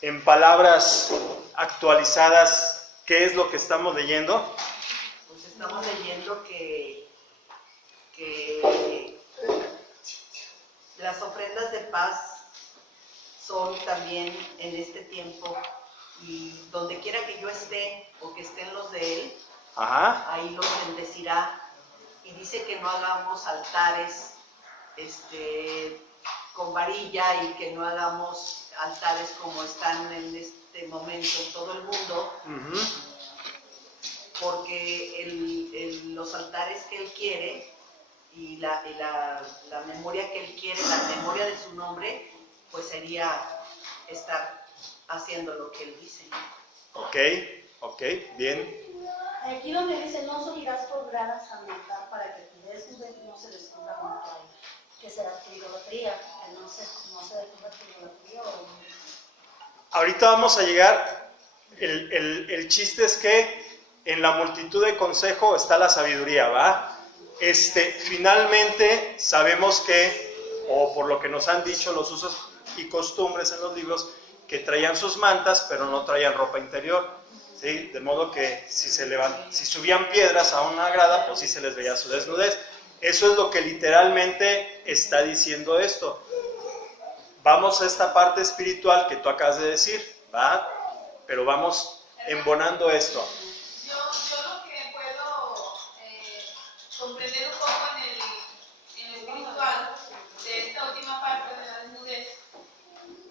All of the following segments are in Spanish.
en palabras actualizadas, ¿qué es lo que estamos leyendo? Pues estamos leyendo que las ofrendas de paz son también en este tiempo, y donde quiera que yo esté o que estén los de Él, Ajá. ahí los bendecirá. Y dice que no hagamos altares con varilla, y que no hagamos altares como están en este momento en todo el mundo, porque los altares que Él quiere y la memoria que Él quiere, la memoria de su nombre, pues sería estar haciendo lo que Él dice. Ok, bien. Aquí donde dice, no subirás por gradas al altar para que tu desnudez no se descubra junto a él, que será tu idolatría, que no se descubra tu idolatría. Ahorita vamos a llegar, el chiste es que en la multitud de consejo está la sabiduría, ¿va? Finalmente sabemos que, o por lo que nos han dicho los usos y costumbres en los libros, que traían sus mantas, pero no traían ropa interior, ¿sí? De modo que si subían piedras a una grada, pues sí se les veía su desnudez. Eso es lo que literalmente está diciendo esto. Vamos a esta parte espiritual que tú acabas de decir, ¿va? Pero vamos embonando esto. Yo lo que puedo comprender un poco en lo espiritual de esta última parte de la desnudez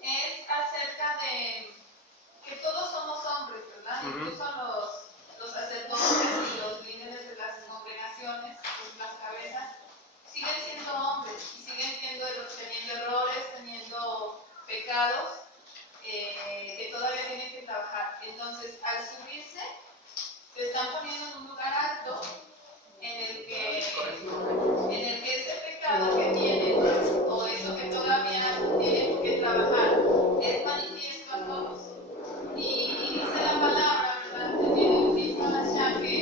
es acerca de que todos somos hombres, ¿verdad? Incluso los sacerdotes y los líderes de las congregaciones, pues las cabezas, siguen siendo hombres y siguen teniendo errores, teniendo pecados que todavía tienen que trabajar. Entonces, al subirse, se están poniendo en un lugar alto en el que ese pecado que tienen, o eso que todavía tienen que trabajar, es manifiesto a todos. Y dice la palabra, ¿verdad? En el mismo Hashá que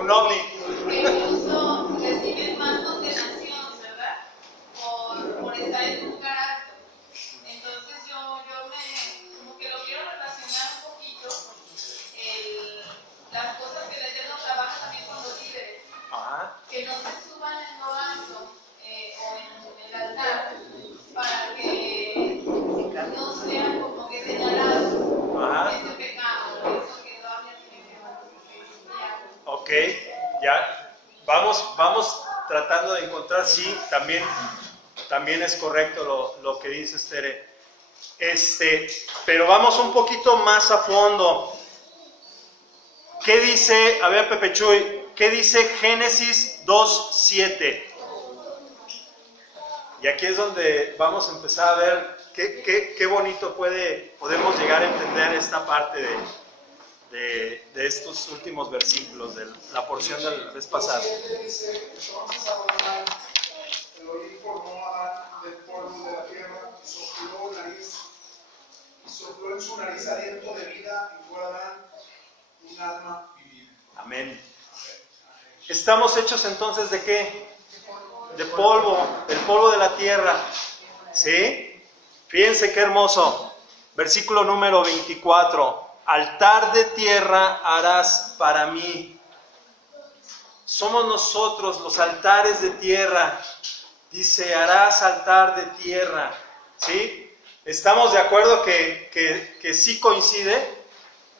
Un ovni. incluso reciben más condenación, ¿verdad? Por estar en un lugar alto. Entonces yo como que lo quiero relacionar un poquito, las cosas que el Eterno trabaja también con los líderes. Ajá. Que no se suban en lo alto o en el altar, para que no sea como que señalado ese pecado, eso que todavía tiene que estudiar. Ok, ya vamos tratando de encontrar, sí, también es correcto lo que dice Tere. Pero vamos un poquito más a fondo. ¿Qué dice, a ver Pepe Chuy, qué dice Génesis 2:7? Y aquí es donde vamos a empezar a ver qué bonito podemos llegar a entender esta parte de estos últimos versículos de la porción del mes pasado. Dice, entonces Abraham, Elohim formó a Adán del polvo de la tierra y sopló en su nariz aliento de vida, y fue Adán un alma vivida. Amén. ¿Estamos hechos entonces de qué? De polvo, del polvo de la tierra. ¿Sí? Fíjense qué hermoso. Versículo número 24. Altar de tierra harás para mí. Somos nosotros los altares de tierra. Dice, harás altar de tierra. ¿Sí? ¿Estamos de acuerdo que sí coincide?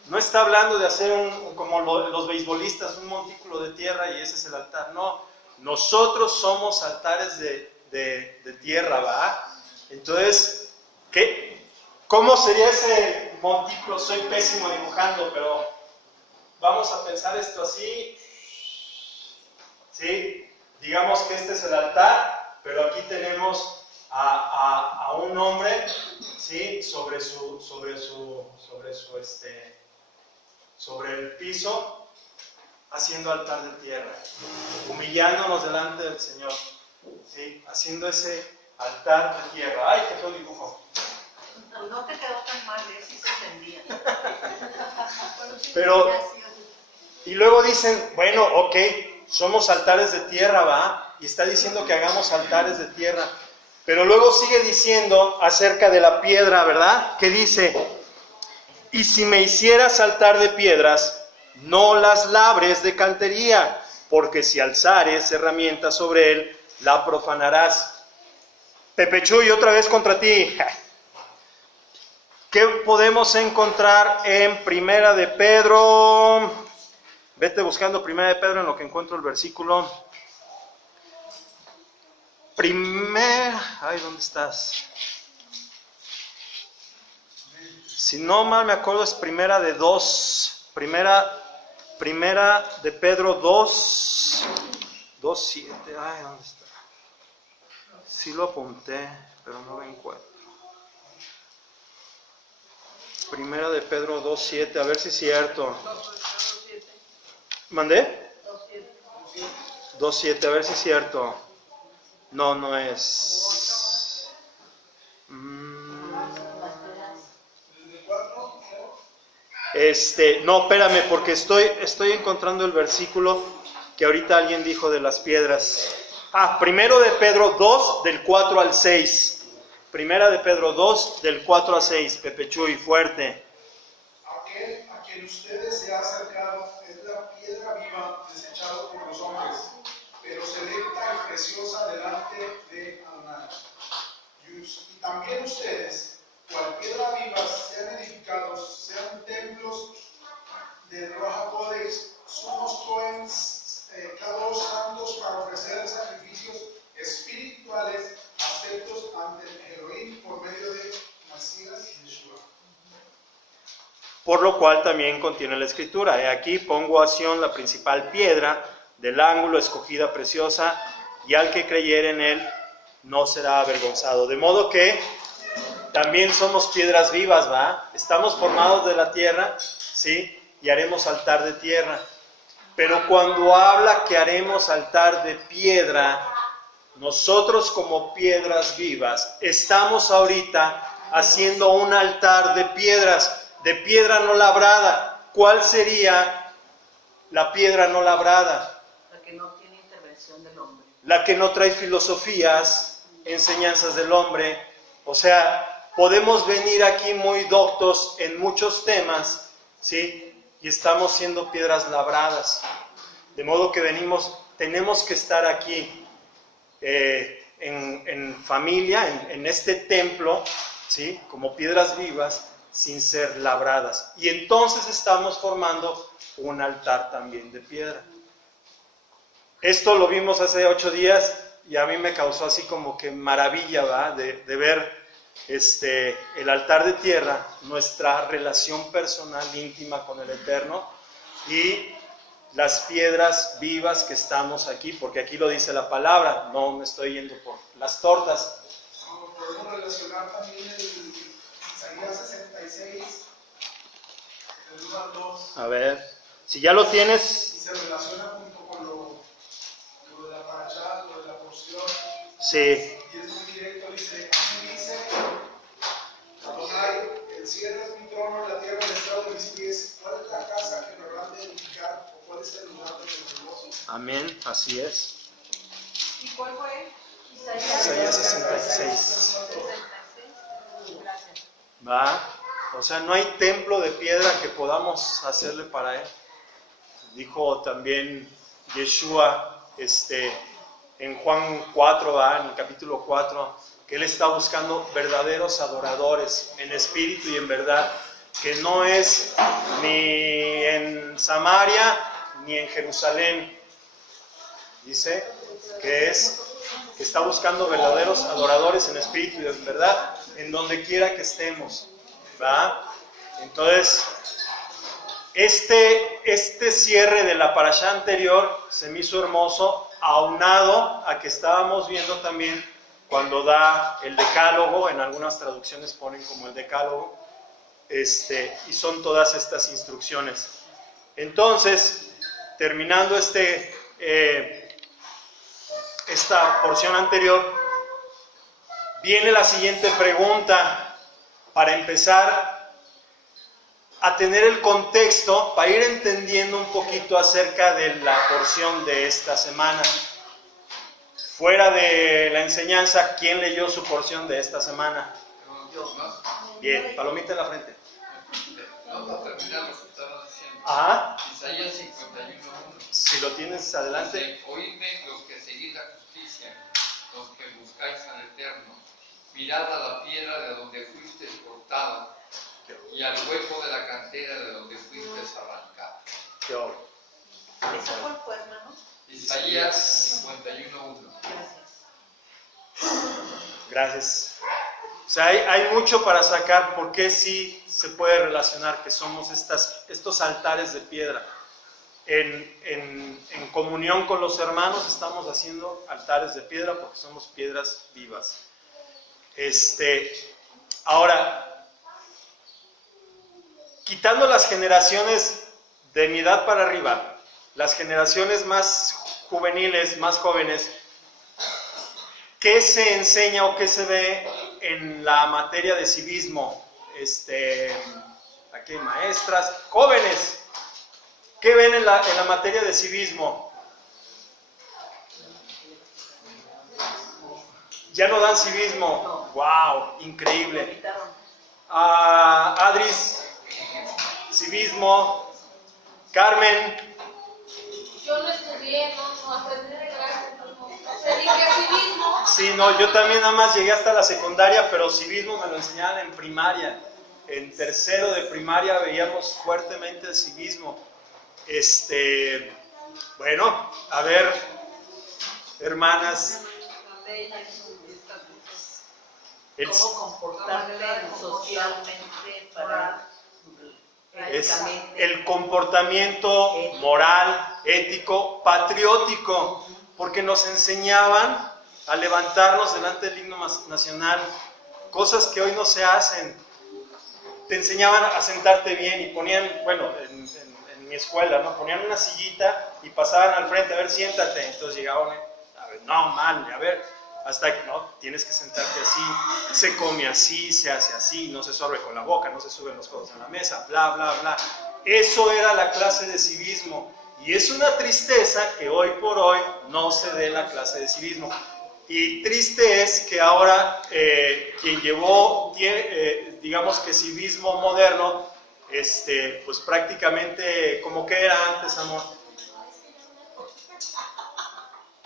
No está hablando de hacer como los beisbolistas, un montículo de tierra y ese es el altar. No, nosotros somos altares de tierra, ¿va? Entonces, ¿cómo sería ese montículo? Soy pésimo dibujando, pero vamos a pensar esto así. ¿Sí? Digamos que este es el altar, pero aquí tenemos a un hombre, ¿sí? sobre el piso, haciendo altar de tierra, humillándonos delante del Señor, ¿sí? Haciendo ese altar de tierra. ¡Ay, qué feo dibujo! No te quedó tan mal, sí se entendía. Pero, y luego dicen, bueno, ok, somos altares de tierra, ¿va? Y está diciendo que hagamos altares de tierra. Pero luego sigue diciendo acerca de la piedra, ¿verdad? Que dice, y si me hicieras altar de piedras, no las labres de cantería, porque si alzares herramientas sobre él, la profanarás. Pepe Chuy, otra vez contra ti. ¿Qué podemos encontrar en Primera de Pedro? Vete buscando Primera de Pedro en lo que encuentro el versículo. ¿Dónde estás? Si no mal me acuerdo es Primera de Pedro 2, 2:7. Ay, ¿dónde está? Sí lo apunté, pero no lo encuentro. Primera de Pedro 2:7, a ver si es cierto. ¿Mandé? 2:7, a ver si es cierto. No, no es. No, espérame, porque estoy encontrando el versículo que ahorita alguien dijo de las piedras. Primero de Pedro 2, del 4 al 6. Primera de Pedro 2, del 4 al 6. Pepe Chuy, fuerte. Aquel a quien ustedes se ha acercado es la piedra viva desechada por los hombres, pero selecta y preciosa delante de Adonai. Y también ustedes, cual piedra viva, sean edificados, sean templos de Roja Codex, sumos coens, cados santos para ofrecer sacrificios espirituales aceptos ante el Elohim por medio de Mesías Yeshua. Por lo cual también contiene la escritura. He aquí pongo a Sión la principal piedra del ángulo, escogida preciosa, y al que creyere en él no será avergonzado. De modo que también somos piedras vivas, ¿va? Estamos formados de la tierra, ¿sí? Y haremos altar de tierra. Pero cuando habla que haremos altar de piedra, nosotros como piedras vivas estamos ahorita haciendo un altar de piedra no labrada. ¿Cuál sería la piedra no labrada? La que no tiene intervención del hombre. La que no trae filosofías, enseñanzas del hombre. O sea, podemos venir aquí muy doctos en muchos temas, ¿sí? Y estamos siendo piedras labradas. De modo que tenemos que estar aquí en familia, en este templo, ¿sí? Como piedras vivas, sin ser labradas. Y entonces estamos formando un altar también de piedra. Esto lo vimos hace 8 días y a mí me causó así como que maravilla, ¿va? De ver el altar de tierra, nuestra relación personal íntima con el Eterno, y las piedras vivas que estamos aquí, porque aquí lo dice la palabra, no me estoy yendo por las tortas. Podemos relacionar también el Isaías 66, del 1 al 2. A ver, si ya lo tienes. Y se relaciona junto con lo de la parashá, lo de la porción. Sí. Y es muy directo, dice, así dice Adonai, el cielo es mi trono, la tierra el estrado de mis pies. ¿Cuál es la casa que me habrán de edificar? ¿O cuál es el lugar de mi reposo? Amén, así es. ¿Y cuál fue? Isaías 66. Gracias. ¿Va? O sea, no hay templo de piedra que podamos hacerle para él. Dijo también Yeshua en Juan 4, ¿va? En el capítulo 4, que él está buscando verdaderos adoradores en espíritu y en verdad, que no es ni en Samaria ni en Jerusalén. Dice que está buscando verdaderos adoradores en espíritu y en verdad, en donde quiera que estemos, ¿va? Entonces, este cierre de la parashá anterior se me hizo hermoso, aunado a que estábamos viendo también cuando da el decálogo, en algunas traducciones ponen como el decálogo, y son todas estas instrucciones. Entonces, terminando esta porción anterior, viene la siguiente pregunta para empezar a tener el contexto, para ir entendiendo un poquito acerca de la porción de esta semana. Fuera de la enseñanza, ¿quién leyó su porción de esta semana? Bien, palomita en la frente. Vamos a terminar lo que estabas diciendo. Ajá. Isaías 51:1. Si lo tienes, adelante. Dice, oídme los que seguís la justicia, los que buscáis al Eterno. Mirad a la piedra de donde fuisteis cortado y al hueco de la cantera de donde fuisteis arrancado. Qué obra. ¿Ese cuál fue, hermano? Isaías 51:1. Gracias. Gracias. O sea, hay mucho para sacar porque sí se puede relacionar que somos estos altares de piedra. En comunión con los hermanos estamos haciendo altares de piedra porque somos piedras vivas. Ahora, quitando las generaciones de mi edad para arriba, las generaciones más juveniles, más jóvenes, ¿qué se enseña o qué se ve en la materia de civismo? Aquí hay maestras, jóvenes, ¿qué ven en la materia de civismo? Ya no dan civismo. ¡Wow! Increíble. Adris, civismo. Carmen. Yo no estudié, no aprendí de gracia, no sé ni qué civismo. Sí, no, yo también nada más llegué hasta la secundaria, pero civismo me lo enseñaban en primaria. En tercero de primaria veíamos fuertemente el civismo. Bueno, a ver, hermanas. ¿Cómo comportarte socialmente para... Es el comportamiento moral, ético, patriótico, porque nos enseñaban a levantarnos delante del himno nacional, cosas que hoy no se hacen. Te enseñaban a sentarte bien y ponían, bueno, en mi escuela, ¿no? Ponían una sillita y pasaban al frente, a ver, siéntate. Entonces llegaban, a ver, no, mal, a ver, hasta que no, tienes que sentarte así, se come así, se hace así, no se sorbe con la boca, no se suben los codos en la mesa, bla, bla, bla. Eso era la clase de civismo. Y es una tristeza que hoy por hoy no se dé la clase de civismo. Y triste es que ahora quien llevó, digamos que civismo moderno, pues prácticamente como que era antes, amor.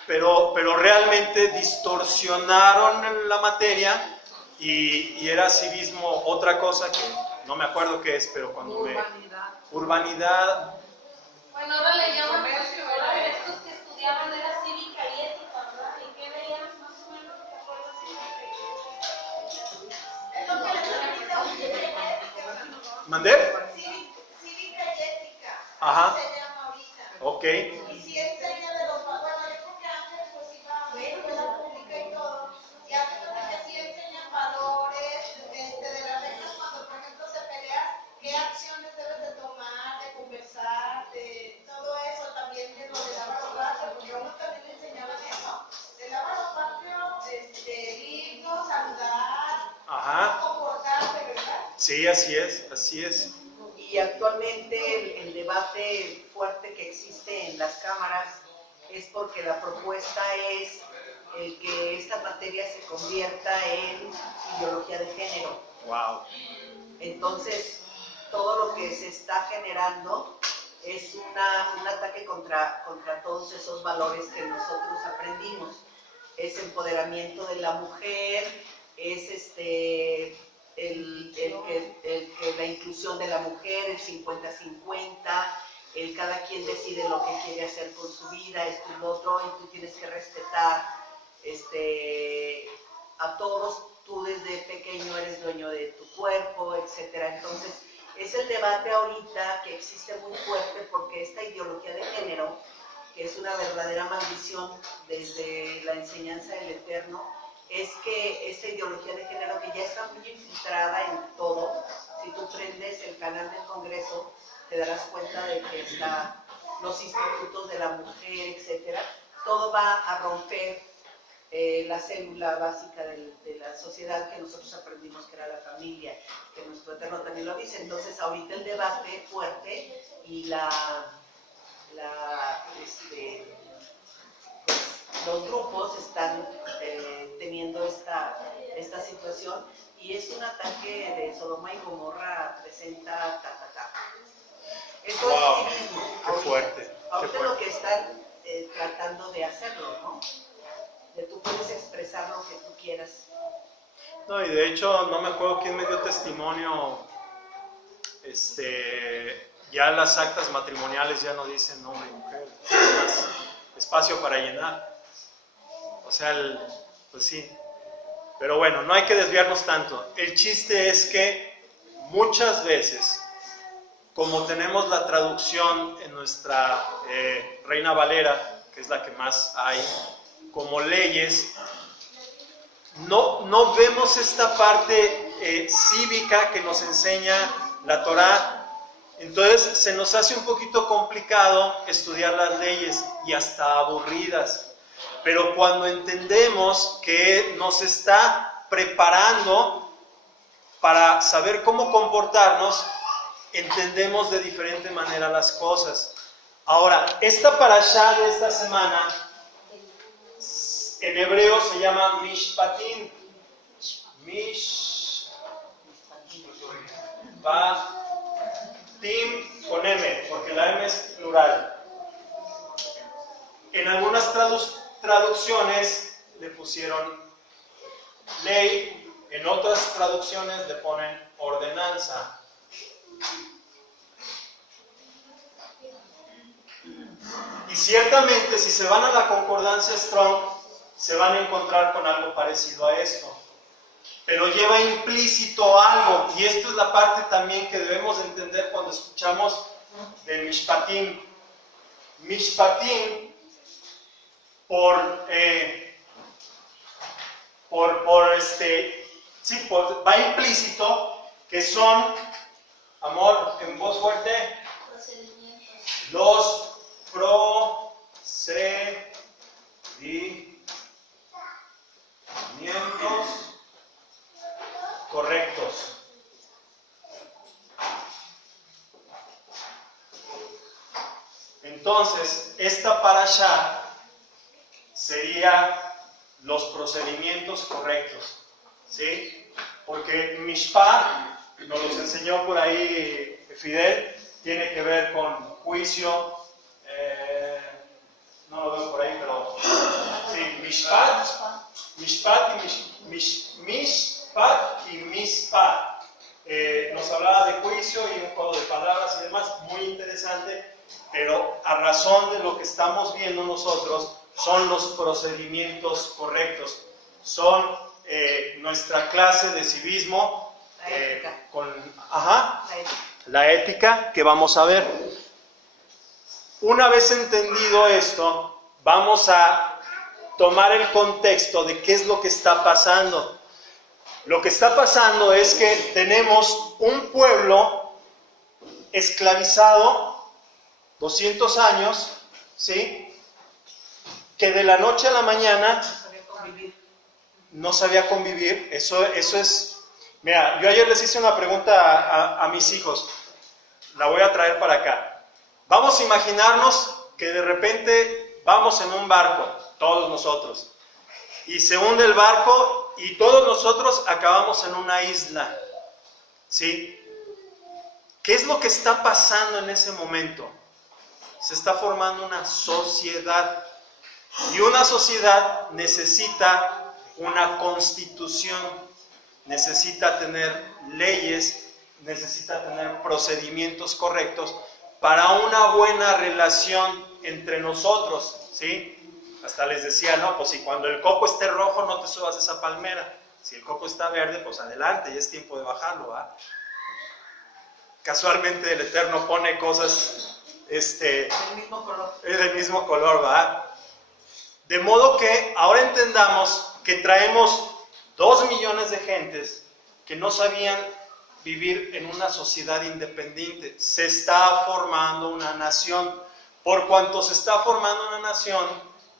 Pero realmente distorsionaron la materia y era civismo otra cosa que no me acuerdo qué es, pero cuando urbanidad. Bueno, ahora le llaman, ahora estos que estudiaban era cívica y ética, ¿verdad? ¿Y qué veían más o menos? ¿Te acuerdas? Es lo que les ¿Mandé? Cívica y ética. Ajá. Se llama ahorita. Ok. Y si enseña de los valores, porque antes pues iba a la escuela pública y todo, y antes que sí enseñan valores, de las reglas cuando por ejemplo te peleas, qué acciones debes de tomar, de conversar, de todo eso, también de lo de lavar los platos, porque a uno también le enseñaban eso, de lavar los platos, irnos, saludar, Ajá. comportarse, ¿verdad? Sí, así es, así es. Y actualmente el debate fuerte que existe en las cámaras es porque la propuesta es el que esta materia se convierta en ideología de género. Wow. Entonces, todo lo que se está generando es un ataque contra todos esos valores que nosotros aprendimos. Es empoderamiento de la mujer, es la inclusión de la mujer, el 50-50, el cada quien decide lo que quiere hacer con su vida, esto y lo otro, y tú tienes que respetar a todos, tú desde pequeño eres dueño de tu cuerpo, etcétera. Entonces, es el debate ahorita que existe muy fuerte porque esta ideología de género, que es una verdadera maldición desde la enseñanza del Eterno, es que esta ideología de género que ya está muy infiltrada en todo, si tú prendes el canal del Congreso, te darás cuenta de que está los institutos de la mujer, etcétera, todo va a romper la célula básica de la sociedad que nosotros aprendimos que era la familia, que nuestro Eterno también lo dice. Entonces ahorita el debate fuerte y los grupos están teniendo esta situación y es un ataque de Sodoma y Gomorra presenta Eso Wow, es civismo. qué fuerte. Ahorita lo que están tratando de hacerlo, ¿no? De tú puedes expresar lo que tú quieras. No, y de hecho, no me acuerdo quién me dio testimonio, ya las actas matrimoniales ya no dicen hombre y mujer, es más espacio para llenar. O sea, pues sí. Pero bueno, no hay que desviarnos tanto. El chiste es que muchas veces, como tenemos la traducción en nuestra Reina Valera, que es la que más hay, como leyes, no vemos esta parte cívica que nos enseña la Torá. Entonces se nos hace un poquito complicado estudiar las leyes y hasta aburridas. Pero cuando entendemos que nos está preparando para saber cómo comportarnos, entendemos de diferente manera las cosas. Ahora, esta parashá de esta semana, en hebreo se llama Mishpatim. Mishpatim con M, porque la M es plural. En algunas traducciones le pusieron ley, en otras traducciones le ponen ordenanza. Y ciertamente, si se van a la concordancia Strong, se van a encontrar con algo parecido a esto. Pero lleva implícito algo, y esto es la parte también que debemos entender cuando escuchamos de Mishpatim. Mishpatim, va implícito que son, amor, en voz fuerte, los procedimientos correctos. Entonces, esta parashá sería los procedimientos correctos, ¿sí? Porque Mishpat, nos los enseñó por ahí Fidel, tiene que ver con juicio, no lo veo por ahí, pero sí, Mishpat y Mishpat. Nos hablaba de juicio y un juego de palabras y demás, muy interesante, pero a razón de lo que estamos viendo nosotros, son los procedimientos correctos, son nuestra clase de civismo, la ética que vamos a ver. Una vez entendido esto, vamos a tomar el contexto de qué es lo que está pasando. Lo que está pasando es que tenemos un pueblo esclavizado 200 años, ¿sí? Que de la noche a la mañana no sabía convivir. Eso es... Mira, yo ayer les hice una pregunta a mis hijos, la voy a traer para acá. Vamos a imaginarnos que de repente vamos en un barco, todos nosotros, y se hunde el barco y todos nosotros acabamos en una isla, ¿sí? ¿Qué es lo que está pasando en ese momento? Se está formando una sociedad, y una sociedad necesita una constitución, necesita tener leyes, necesita tener procedimientos correctos para una buena relación entre nosotros, ¿sí? Hasta les decía, no, pues si cuando el coco esté rojo no te subas a esa palmera, si el coco está verde, pues adelante, ya es tiempo de bajarlo, ¿va? Casualmente el Eterno pone cosas del mismo color, ¿va? De modo que ahora entendamos que traemos 2 millones de gentes que no sabían vivir en una sociedad independiente. Se está formando una nación. Por cuanto se está formando una nación,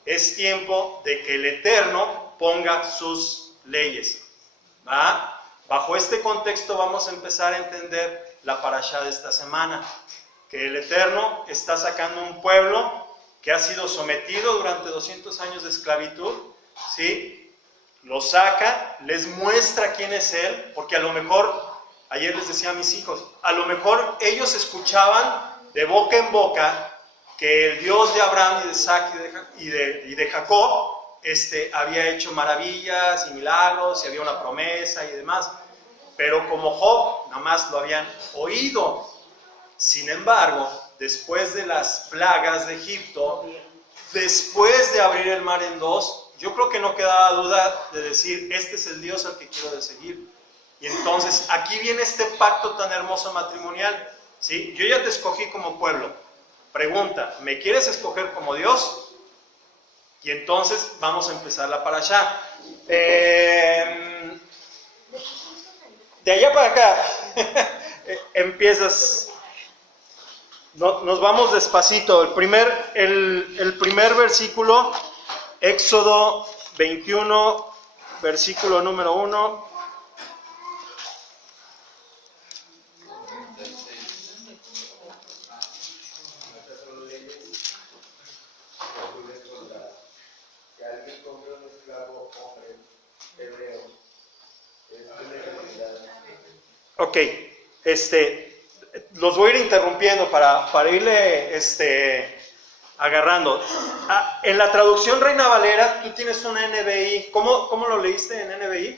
es tiempo de que el Eterno ponga sus leyes, ¿va? Bajo este contexto vamos a empezar a entender la parashá de esta semana, que el Eterno está sacando un pueblo que ha sido sometido durante 200 años de esclavitud, ¿sí? Lo saca, les muestra quién es Él, porque a lo mejor, ayer les decía a mis hijos, a lo mejor ellos escuchaban de boca en boca que el Dios de Abraham y de Isaac y de Jacob había hecho maravillas y milagros y había una promesa y demás, pero como Job nada más lo habían oído. Sin embargo, después de las plagas de Egipto, después de abrir el mar en dos, yo creo que no quedaba duda de decir, este es el Dios al que quiero de seguir. Y entonces aquí viene este pacto tan hermoso matrimonial, ¿sí? Yo ya te escogí como pueblo. Pregunta, ¿me quieres escoger como Dios? Y entonces vamos a empezar la parashá. De allá para acá, empiezas, nos vamos despacito. El primer versículo, Éxodo 21, versículo número 1. Ok, los voy a ir interrumpiendo para irle agarrando. En la traducción Reina Valera, tú tienes una NBI. ¿Cómo lo leíste en NBI?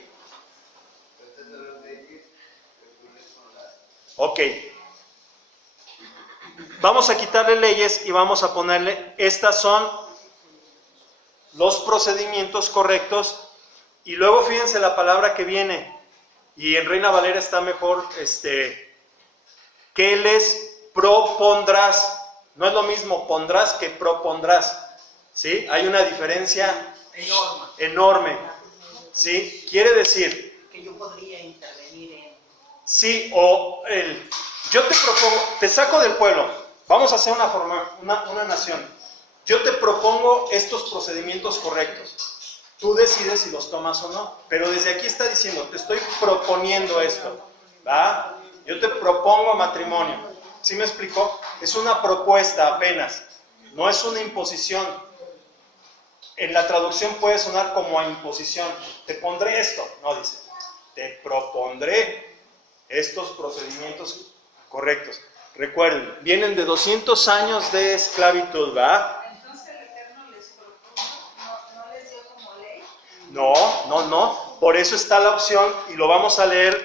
Ok. Vamos a quitarle leyes y vamos a ponerle, estas son los procedimientos correctos. Y luego fíjense la palabra que viene. Y en Reina Valera está mejor, ¿qué les propondrás? No es lo mismo pondrás que propondrás, ¿sí? Hay una diferencia enorme, ¿sí? Quiere decir que yo podría intervenir en... Sí, o yo te propongo, te saco del pueblo, vamos a hacer una nación. Yo te propongo estos procedimientos correctos. Tú decides si los tomas o no, pero desde aquí está diciendo, te estoy proponiendo esto, ¿va? Yo te propongo matrimonio. ¿Sí me explicó? Es una propuesta apenas, no es una imposición. En la traducción puede sonar como a imposición. Te pondré esto, no dice. Te propondré estos procedimientos correctos. Recuerden, vienen de 200 años de esclavitud, ¿va? No, por eso está la opción y lo vamos a leer,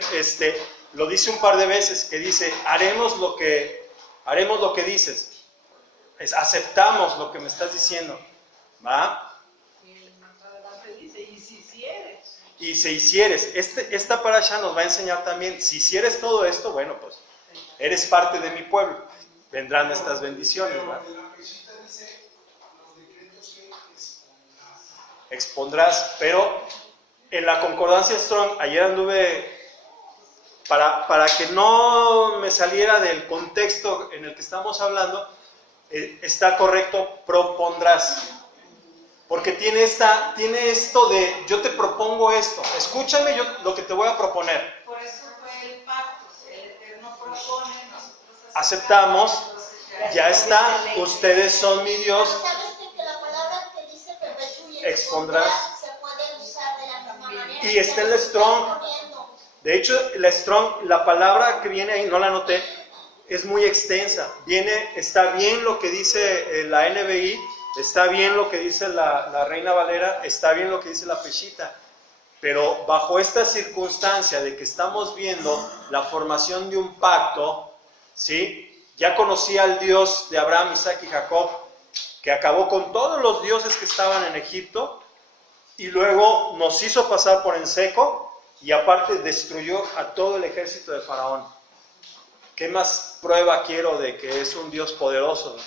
lo dice un par de veces, que dice, haremos lo que dices, aceptamos lo que me estás diciendo, ¿va? Y si hicieres, esta parasha nos va a enseñar también, si hicieres todo esto, bueno, pues, eres parte de mi pueblo, vendrán estas bendiciones, ¿verdad? Expondrás, pero en la concordancia Strong, ayer anduve, para que no me saliera del contexto en el que estamos hablando, está correcto, propondrás, porque tiene esto de, yo te propongo esto, escúchame yo lo que te voy a proponer. Por eso fue el pacto, el Eterno propone, nosotros aceptamos, ya está, ustedes son mi Dios. Expondrás. Se puede usar de la misma manera. Y está el Strong. De hecho, el Strong, la palabra que viene ahí, no la anoté, es muy extensa. Está bien lo que dice la NBI, está bien lo que dice la Reina Valera, está bien lo que dice la Peshita. Pero bajo esta circunstancia de que estamos viendo la formación de un pacto, ¿sí? Ya conocía al Dios de Abraham, Isaac y Jacob, que acabó con todos los dioses que estaban en Egipto y luego nos hizo pasar por en seco y aparte destruyó a todo el ejército de Faraón. ¿Qué más prueba quiero de que es un Dios poderoso?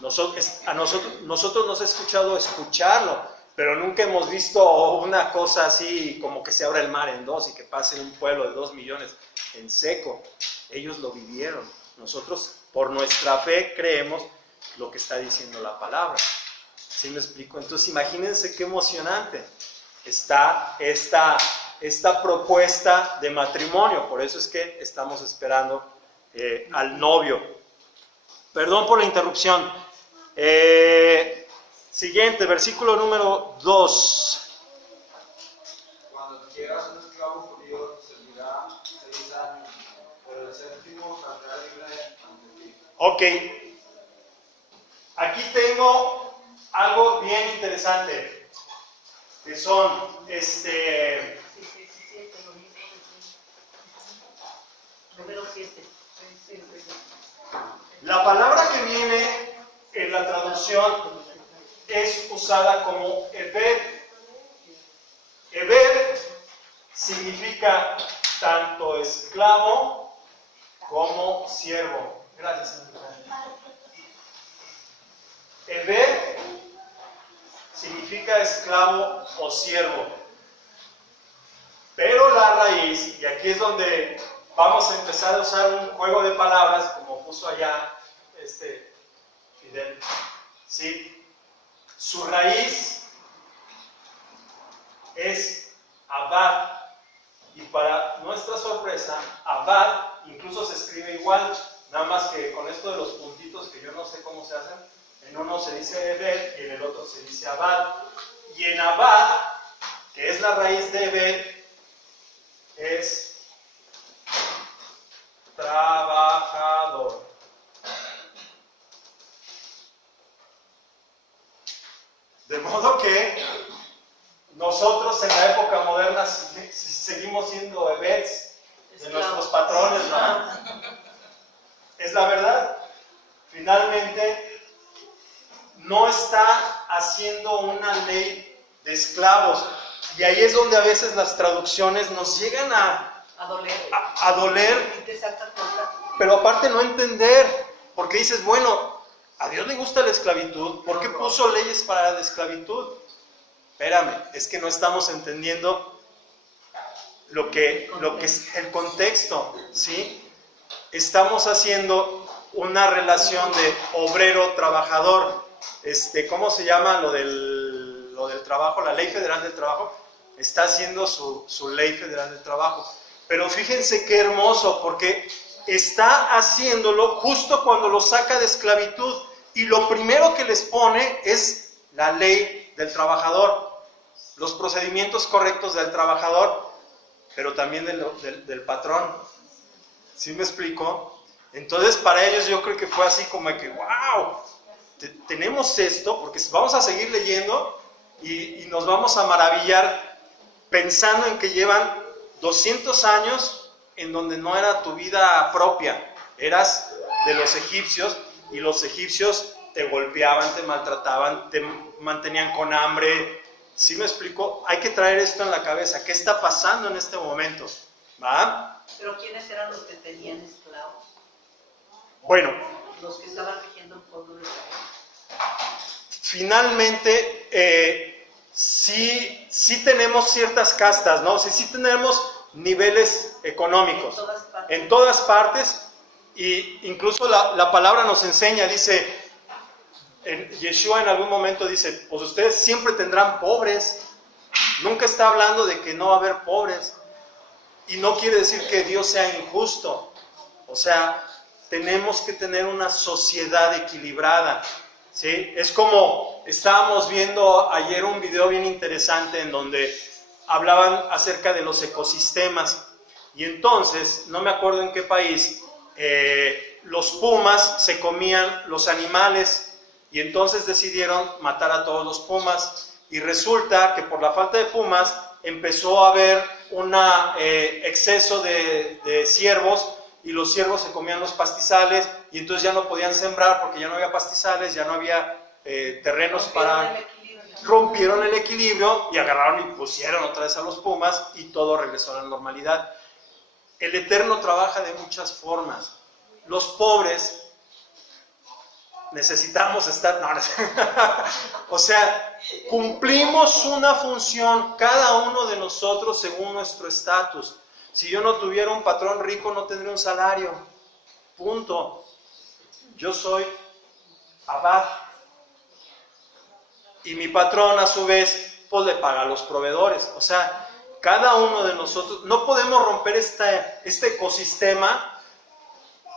Nosotros nos ha escuchado escucharlo, pero nunca hemos visto una cosa así como que se abra el mar en dos y que pase un pueblo de 2 millones en seco. Ellos lo vivieron. Nosotros por nuestra fe creemos lo que está diciendo la palabra. ¿Sí me explico? Entonces imagínense qué emocionante está esta propuesta de matrimonio. Por eso es que estamos esperando al novio. Perdón por la interrupción. Siguiente, versículo número 2. Cuando adquieras un esclavo judío, te servirá 6 años, pero el séptimo saldrá libre ante ti. Ok, aquí tengo algo bien interesante, que son, Número 7. la palabra que viene en la traducción es usada como Eved. Eved significa tanto esclavo como siervo. Gracias, señorita. Eved significa esclavo o siervo. Pero la raíz, y aquí es donde vamos a empezar a usar un juego de palabras, como puso allá Fidel, ¿sí? Su raíz es Abad, y para nuestra sorpresa, Abad incluso se escribe igual, nada más que con esto de los puntitos que yo no sé cómo se hacen, en uno se dice Ebed y en el otro se dice Abad, y en Abad, que es la raíz de Ebed, es trabajador. De modo que nosotros en la época moderna seguimos siendo ebeds de nuestros patrones, ¿no? Es la verdad. Finalmente, no está haciendo una ley de esclavos. Y ahí es donde a veces las traducciones nos llegan a doler, Y te saca cosas. pero aparte no entender, porque dices, bueno, a Dios le gusta la esclavitud, ¿por qué puso leyes para la esclavitud? Espérame, es que no estamos entendiendo lo que es el contexto, ¿sí? Estamos haciendo una relación de obrero-trabajador. ¿Cómo se llama lo del trabajo? La Ley Federal del Trabajo está haciendo su Ley Federal del Trabajo. Pero fíjense qué hermoso, porque está haciéndolo justo cuando lo saca de esclavitud. Y lo primero que les pone es la ley del trabajador, los procedimientos correctos del trabajador, pero también del patrón. ¿Sí me explico? Entonces para ellos yo creo que fue así como que, wow, tenemos esto, porque vamos a seguir leyendo y nos vamos a maravillar pensando en que llevan 200 años en donde no era tu vida propia, eras de los egipcios, y los egipcios te golpeaban, te maltrataban, te mantenían con hambre. ¿Sí me explico? Hay que traer esto en la cabeza. ¿Qué está pasando en este momento? ¿Va? Pero ¿quiénes eran los que tenían esclavos? Bueno, Los que estaban rigiendo el pueblo de Israel. Finalmente, sí tenemos ciertas castas, ¿no? Sí tenemos niveles económicos. En todas partes. Y incluso la palabra nos enseña, dice, Yeshua en algún momento dice, pues ustedes siempre tendrán pobres. Nunca está hablando de que no va a haber pobres. Y no quiere decir que Dios sea injusto. O sea, tenemos que tener una sociedad equilibrada, ¿sí? Es como estábamos viendo ayer un video bien interesante en donde hablaban acerca de los ecosistemas. Y entonces, no me acuerdo en qué país, los pumas se comían los animales y entonces decidieron matar a todos los pumas, y resulta que por la falta de pumas empezó a haber un exceso de ciervos, y los ciervos se comían los pastizales y entonces ya no podían sembrar porque ya no había pastizales, ya no había terrenos para... Rompieron el equilibrio y agarraron y pusieron otra vez a los pumas y todo regresó a la normalidad. El Eterno trabaja de muchas formas. Los pobres necesitamos estar... No, o sea, cumplimos una función cada uno de nosotros según nuestro estatus. Si yo no tuviera un patrón rico, no tendría un salario. Punto. Yo soy abad. Y mi patrón, a su vez, pues le paga a los proveedores. O sea, cada uno de nosotros, no podemos romper este ecosistema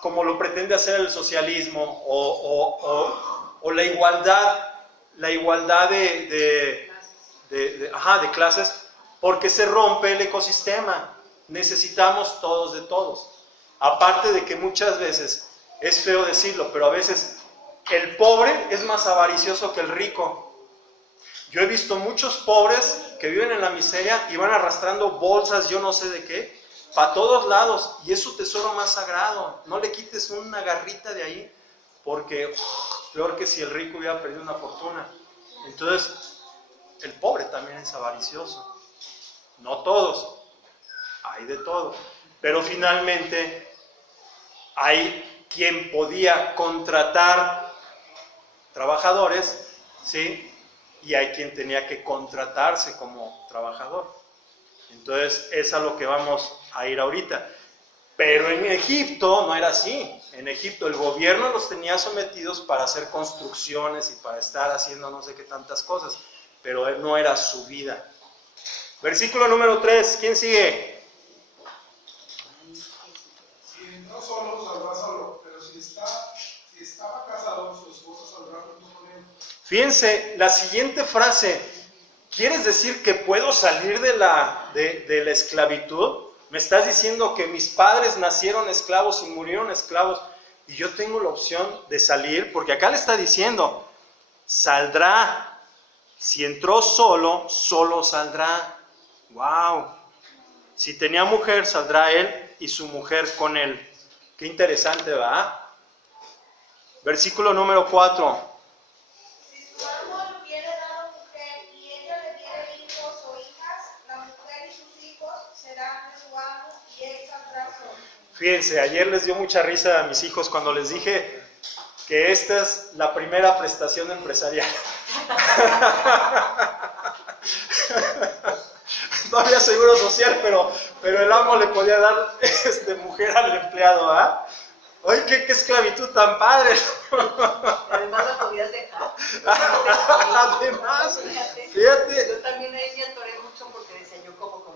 como lo pretende hacer el socialismo o o la igualdad de clases, porque se rompe el ecosistema. Necesitamos todos de todos. Aparte de que muchas veces, es feo decirlo, pero a veces el pobre es más avaricioso que el rico. Yo he visto muchos pobres que viven en la miseria y van arrastrando bolsas, yo no sé de qué, para todos lados, y es su tesoro más sagrado. No le quites una garrita de ahí, porque peor que si el rico hubiera perdido una fortuna. Entonces, el pobre también es avaricioso. No todos, hay de todo. Pero finalmente, hay quien podía contratar trabajadores, ¿sí? Y hay quien tenía que contratarse como trabajador. Entonces, es a lo que vamos a ir ahorita. Pero en Egipto no era así. En Egipto el gobierno los tenía sometidos para hacer construcciones y para estar haciendo no sé qué tantas cosas, pero no era su vida. Versículo número 3, ¿quién sigue? Si entró solo, saldrá solo, pero si estaba casado, su esposa saldrá junto con él. Fíjense, la siguiente frase, ¿quieres decir que puedo salir de la esclavitud? Me estás diciendo que mis padres nacieron esclavos y murieron esclavos y yo tengo la opción de salir, porque acá le está diciendo, saldrá. Si entró solo, solo saldrá. ¡Wow! Si tenía mujer, saldrá él y su mujer con él. Qué interesante, ¿va? Versículo número 4. Si su amo le hubiere dado mujer y ella le diere hijos o hijas, la mujer y sus hijos serán de su amo y él saldrá solo. Fíjense, ayer les dio mucha risa a mis hijos cuando les dije que esta es la primera prestación empresarial. No había seguro social, pero el amo le podía dar mujer al empleado, ¿ah? Oye, qué esclavitud tan padre. Además la podías dejar. Además, fíjate. Yo también ahí me atoré mucho porque decía yo como.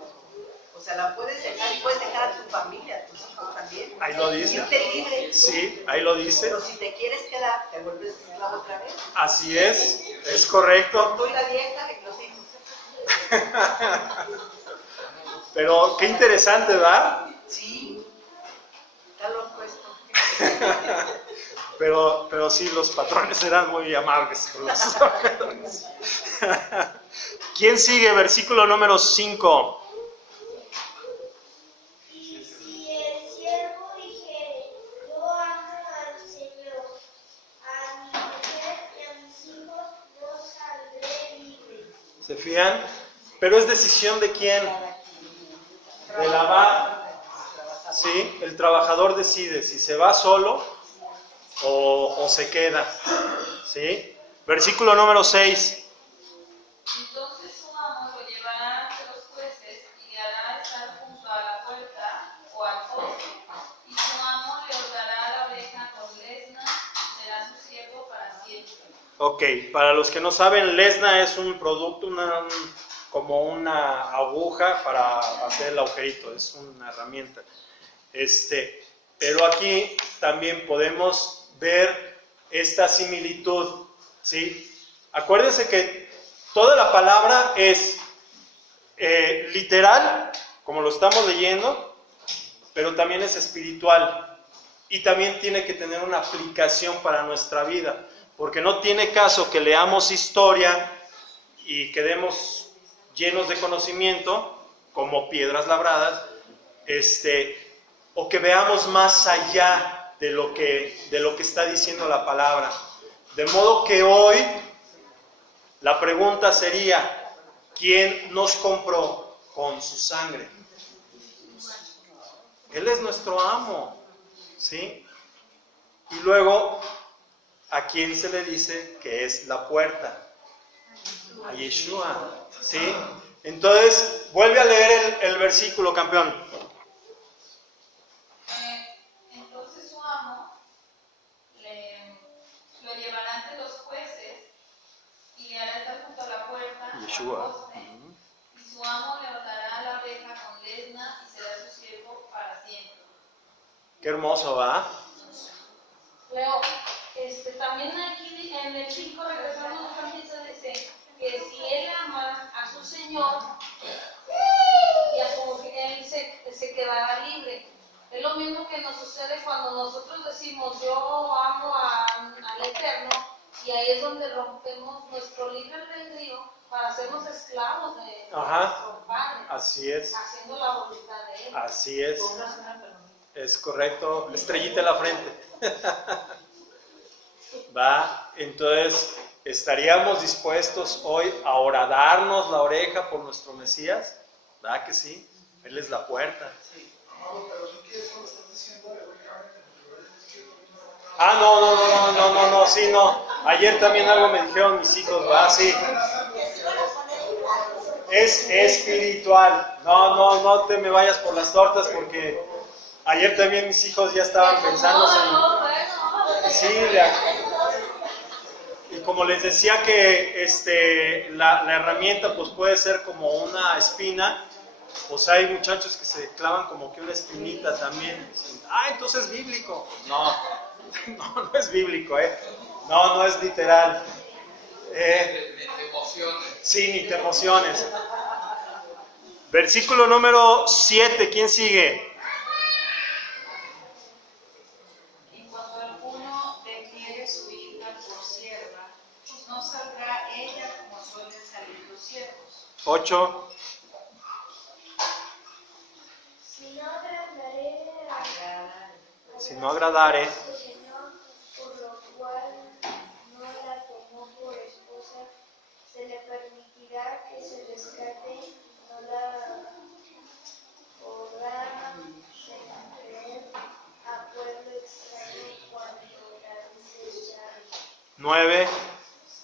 O sea, la puedes dejar y puedes dejar a tu familia, a tus hijos también. Ahí lo dice. Irte libre. Sí, ahí lo dice. Pero si te quieres quedar, te vuelves esclavo otra vez. Así es correcto. Tú y la vieja y los hijos. Pero qué interesante, ¿verdad? Sí, está loco esto. Pero sí, los patrones eran muy amables con los trabajadores. ¿Quién sigue? Versículo número 5. Y si el siervo dijere, yo amo al Señor, a mi mujer y a mis hijos no saldré libre. ¿Se fían? Pero es decisión de quién. De la ¿sí? El trabajador decide si se va solo o se queda. ¿Sí? Versículo número 6. Entonces su amo lo llevará ante los jueces y le hará estar junto a la puerta o al poste, y su amo le holgará la oreja con lesna y será su siervo para siempre. Ok, para los que no saben, lesna es un producto, como una aguja para hacer el agujerito, es una herramienta. Pero aquí también podemos ver esta similitud, ¿sí? Acuérdense que toda la palabra es literal, como lo estamos leyendo, pero también es espiritual y también tiene que tener una aplicación para nuestra vida, porque no tiene caso que leamos historia y quedemos llenos de conocimiento, como piedras labradas, o que veamos más allá de lo que está diciendo la palabra. De modo que hoy la pregunta sería, ¿quién nos compró con su sangre? Él es nuestro amo, ¿sí? Y luego, ¿a quién se le dice que es la puerta? A Yeshua, ¿sí? Entonces, vuelve a leer el versículo, campeón. Entonces su amo lo llevará ante los jueces y le hará estar junto a la puerta Yeshua. al poste, y su amo le holgará la oreja con lesna y será su siervo para siempre. Qué hermoso, ¿va? Leo, también aquí en el 5, regresando un tantito, dice que si él ama a su Señor y a su mujer, él se quedará libre. Es lo mismo que nos sucede cuando nosotros decimos yo amo al Eterno, y ahí es donde rompemos nuestro libre albedrío para hacernos esclavos de nuestro Padre. Así es. Haciendo la voluntad de Él. Así es. Es correcto. Estrellita en la frente. Va, entonces, ¿estaríamos dispuestos hoy a horadarnos la oreja por nuestro Mesías? ¿Verdad que sí? Él es la puerta. Amado, pero tú qué eso lo estás diciendo heroicamente, porque es que No, sí, no. Ayer también algo me dijeron mis hijos, ¿verdad? Sí. Es espiritual. No te me vayas por las tortas, porque ayer también mis hijos ya estaban pensando en... Sí, y como les decía que la herramienta pues puede ser como una espina, pues hay muchachos que se clavan como que una espinita también. Dicen, entonces es bíblico. No es bíblico, No es literal. Te emociones. Sí, ni te emociones. Versículo número 7, ¿quién sigue? Y cuando alguno detiene su hija por sierva, pues no saldrá ella como suelen salir los siervos. 8. Si no agradare, Señor, por lo cual no la tomó por esposa, se le permitirá que se rescate, no la podrá entregar a pueblo extraño cuando la desechare. 9.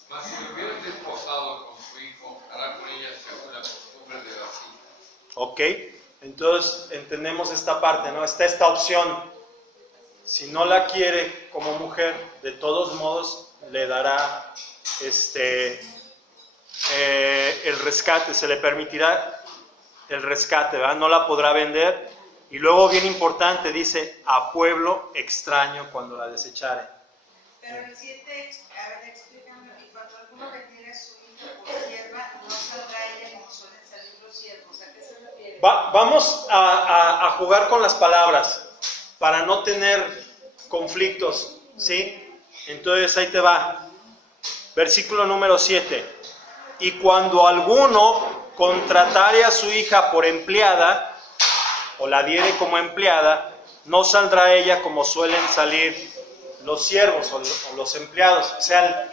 Mas si hubieran desposado con su hijo, hará con ella según la costumbre de las hijas. Ok, entonces entendemos esta parte, ¿no? Está esta opción. Si no la quiere como mujer, de todos modos le dará el rescate, se le permitirá el rescate, ¿verdad? No la podrá vender. Y luego, bien importante, dice, a pueblo extraño cuando la desechare. Pero el 7, a ver, explícame, y cuando alguno vendiera a su hija por sierva, no saldrá ella como suelen salir los siervos. ¿A qué se refiere? Vamos a jugar con las palabras para no tener conflictos, ¿sí? Entonces ahí te va. Versículo número 7. Y cuando alguno contratare a su hija por empleada, o la diere como empleada, no saldrá ella como suelen salir los siervos o los empleados. O sea,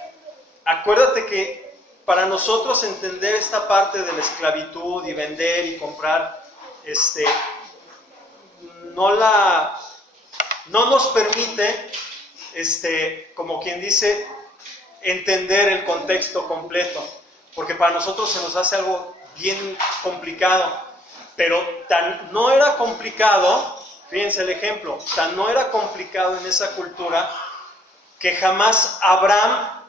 acuérdate que para nosotros entender esta parte de la esclavitud y vender y comprar, no nos permite, como quien dice, entender el contexto completo, porque para nosotros se nos hace algo bien complicado, pero tan no era complicado, fíjense el ejemplo, tan no era complicado en esa cultura que jamás Abraham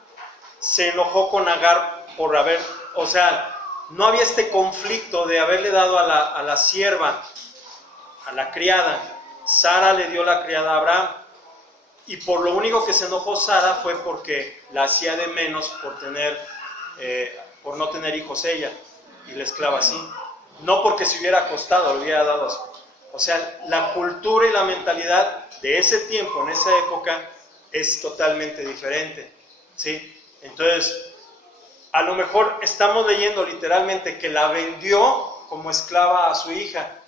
se enojó con Agar por haber, o sea, no había este conflicto de haberle dado a la sierva, a la criada. Sara le dio la criada a Abraham, y por lo único que se enojó Sara fue porque la hacía de menos por no tener hijos ella, y la esclava así. No porque se hubiera acostado, le hubiera dado así. O sea, la cultura y la mentalidad de ese tiempo, en esa época, es totalmente diferente, ¿sí? Entonces, a lo mejor estamos leyendo literalmente que la vendió como esclava a su hija,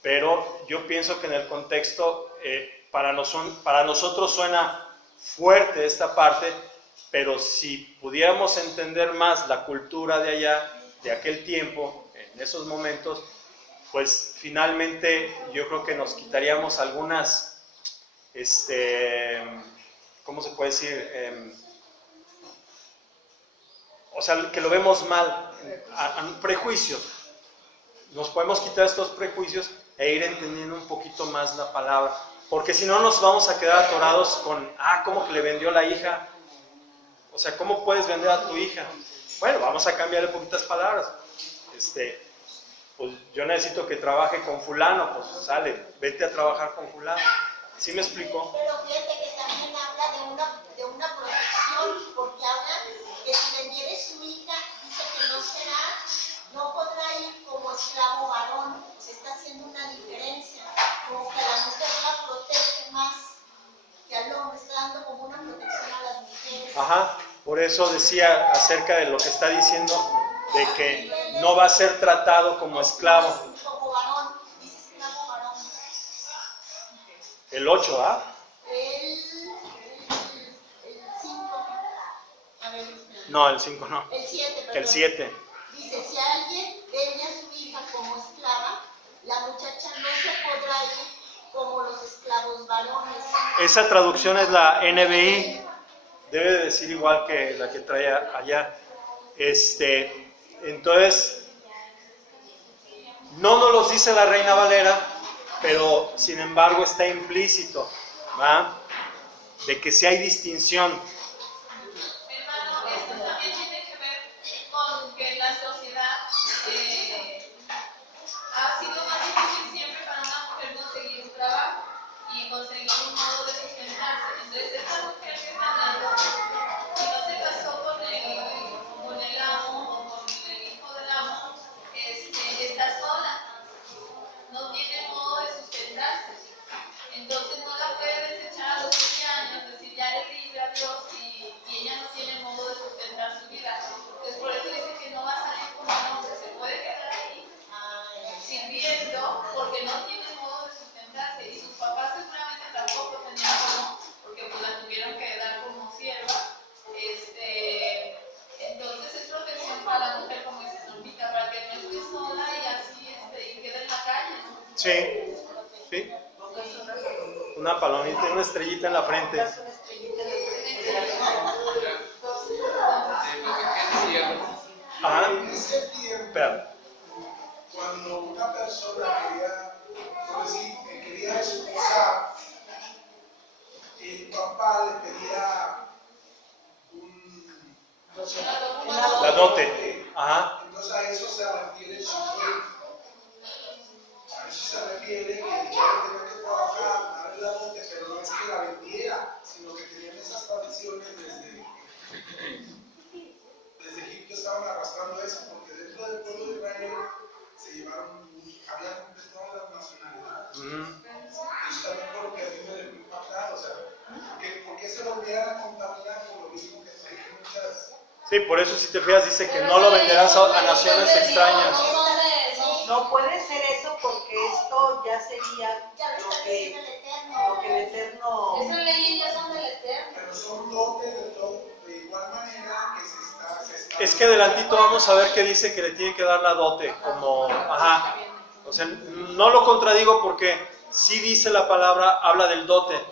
pero yo pienso que en el contexto para nosotros suena fuerte esta parte, pero si pudiéramos entender más la cultura de allá, de aquel tiempo, en esos momentos, pues finalmente yo creo que nos quitaríamos algunas, ¿cómo se puede decir? O sea, que lo vemos mal, prejuicios. Nos podemos quitar estos prejuicios e ir entendiendo un poquito más la palabra, porque si no nos vamos a quedar atorados con, ¿cómo que le vendió la hija? O sea, ¿cómo puedes vender a tu hija? Bueno, vamos a cambiarle poquitas palabras. Pues yo necesito que trabaje con fulano, pues sale, vete a trabajar con fulano. ¿Sí me explico? Pero fíjate que también habla de una protección no podrá ir como esclavo varón. Se está haciendo una diferencia, como que la mujer la protege más que al hombre, está dando como una protección a las mujeres. Ajá, por eso decía acerca de lo que está diciendo, de que no va a ser tratado como esclavo. Como varón, dice esclavo varón. El 8, ¿ah? El 5. A ver, No, el 5 no. el 7, perdón. El 7. Dice, si alguien vende a su hija como esclava, la muchacha no se podrá ir como los esclavos varones. Esa traducción es la NBI. Debe de decir igual que la que trae allá. Entonces, no nos los dice la Reina Valera, pero sin embargo está implícito, ¿va? De que sí hay distinción. Hermano, esto también tiene que ver con que la sociedad ha sido más difícil siempre para una mujer conseguir un trabajo y conseguir un modo de sustentarse. Entonces, esta mujer que está hablando, si no se casó con el amo o con el hijo del amo, está sola, no tiene modo de sustentarse. Entonces, no la puede desechar a los 7 años, decir ya le libre a Dios y ella no tiene modo de sustentar su vida. Entonces, por eso dice que no va a salir como un hombre, se puede quedar ahí sirviendo porque no tiene modo de sustentarse y sus papás seguramente tampoco tenían modo porque pues la tuvieron que dar como sierva. Entonces es protección para la mujer, como dice Normita, para que no esté sola y así y quede en la calle. Sí, sí. Una palomita y una estrellita en la frente. Lo que decía, Ajá. En ese tiempo, Espera. cuando una persona quería desposar, el papá le pedía La dote. Ajá. Entonces a eso se refiere Shifrit. A eso se refiere que ella tenía que trabajar, darle la dote, pero no es que la vendiera, sino que tenían esas tradiciones desde Egipto estaban arrastrando eso, porque dentro del pueblo de Israel se llevaron, había todas las nacionalidades. Eso también por lo que a mí me dejó impactado, o sea, ¿por qué se volvieran a contaminar con lo mismo que hay muchas? Sí, por eso si te fijas dice que no lo venderás a naciones extrañas. No puede ser eso porque esto ya sería Ya lo lo está que diciendo el Eterno. el Eterno. Esas leyes ya son del Eterno. Pero son dotes de todo, de igual manera que se está Es que adelantito vamos a ver que dice que le tiene que dar la dote, como, ajá. O sea, no lo contradigo porque sí dice la palabra, habla del dote.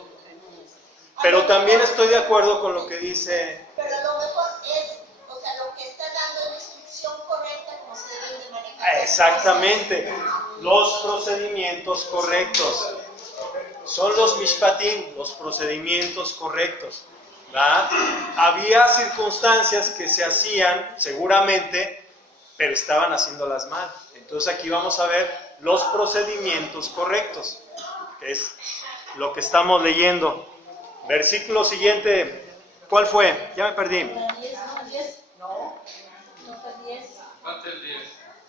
Pero también estoy de acuerdo con lo que dice. Pero lo mejor es, o sea, lo que está dando es la instrucción correcta como se deben de manejar. Exactamente, los procedimientos correctos. Son los mishpatim, los procedimientos correctos. ¿Verdad? Había circunstancias que se hacían, seguramente, pero estaban haciéndolas mal. Entonces aquí vamos a ver los procedimientos correctos, que es lo que estamos leyendo. Versículo siguiente, ¿cuál fue? Ya me perdí. No, fue 10. falta el 10.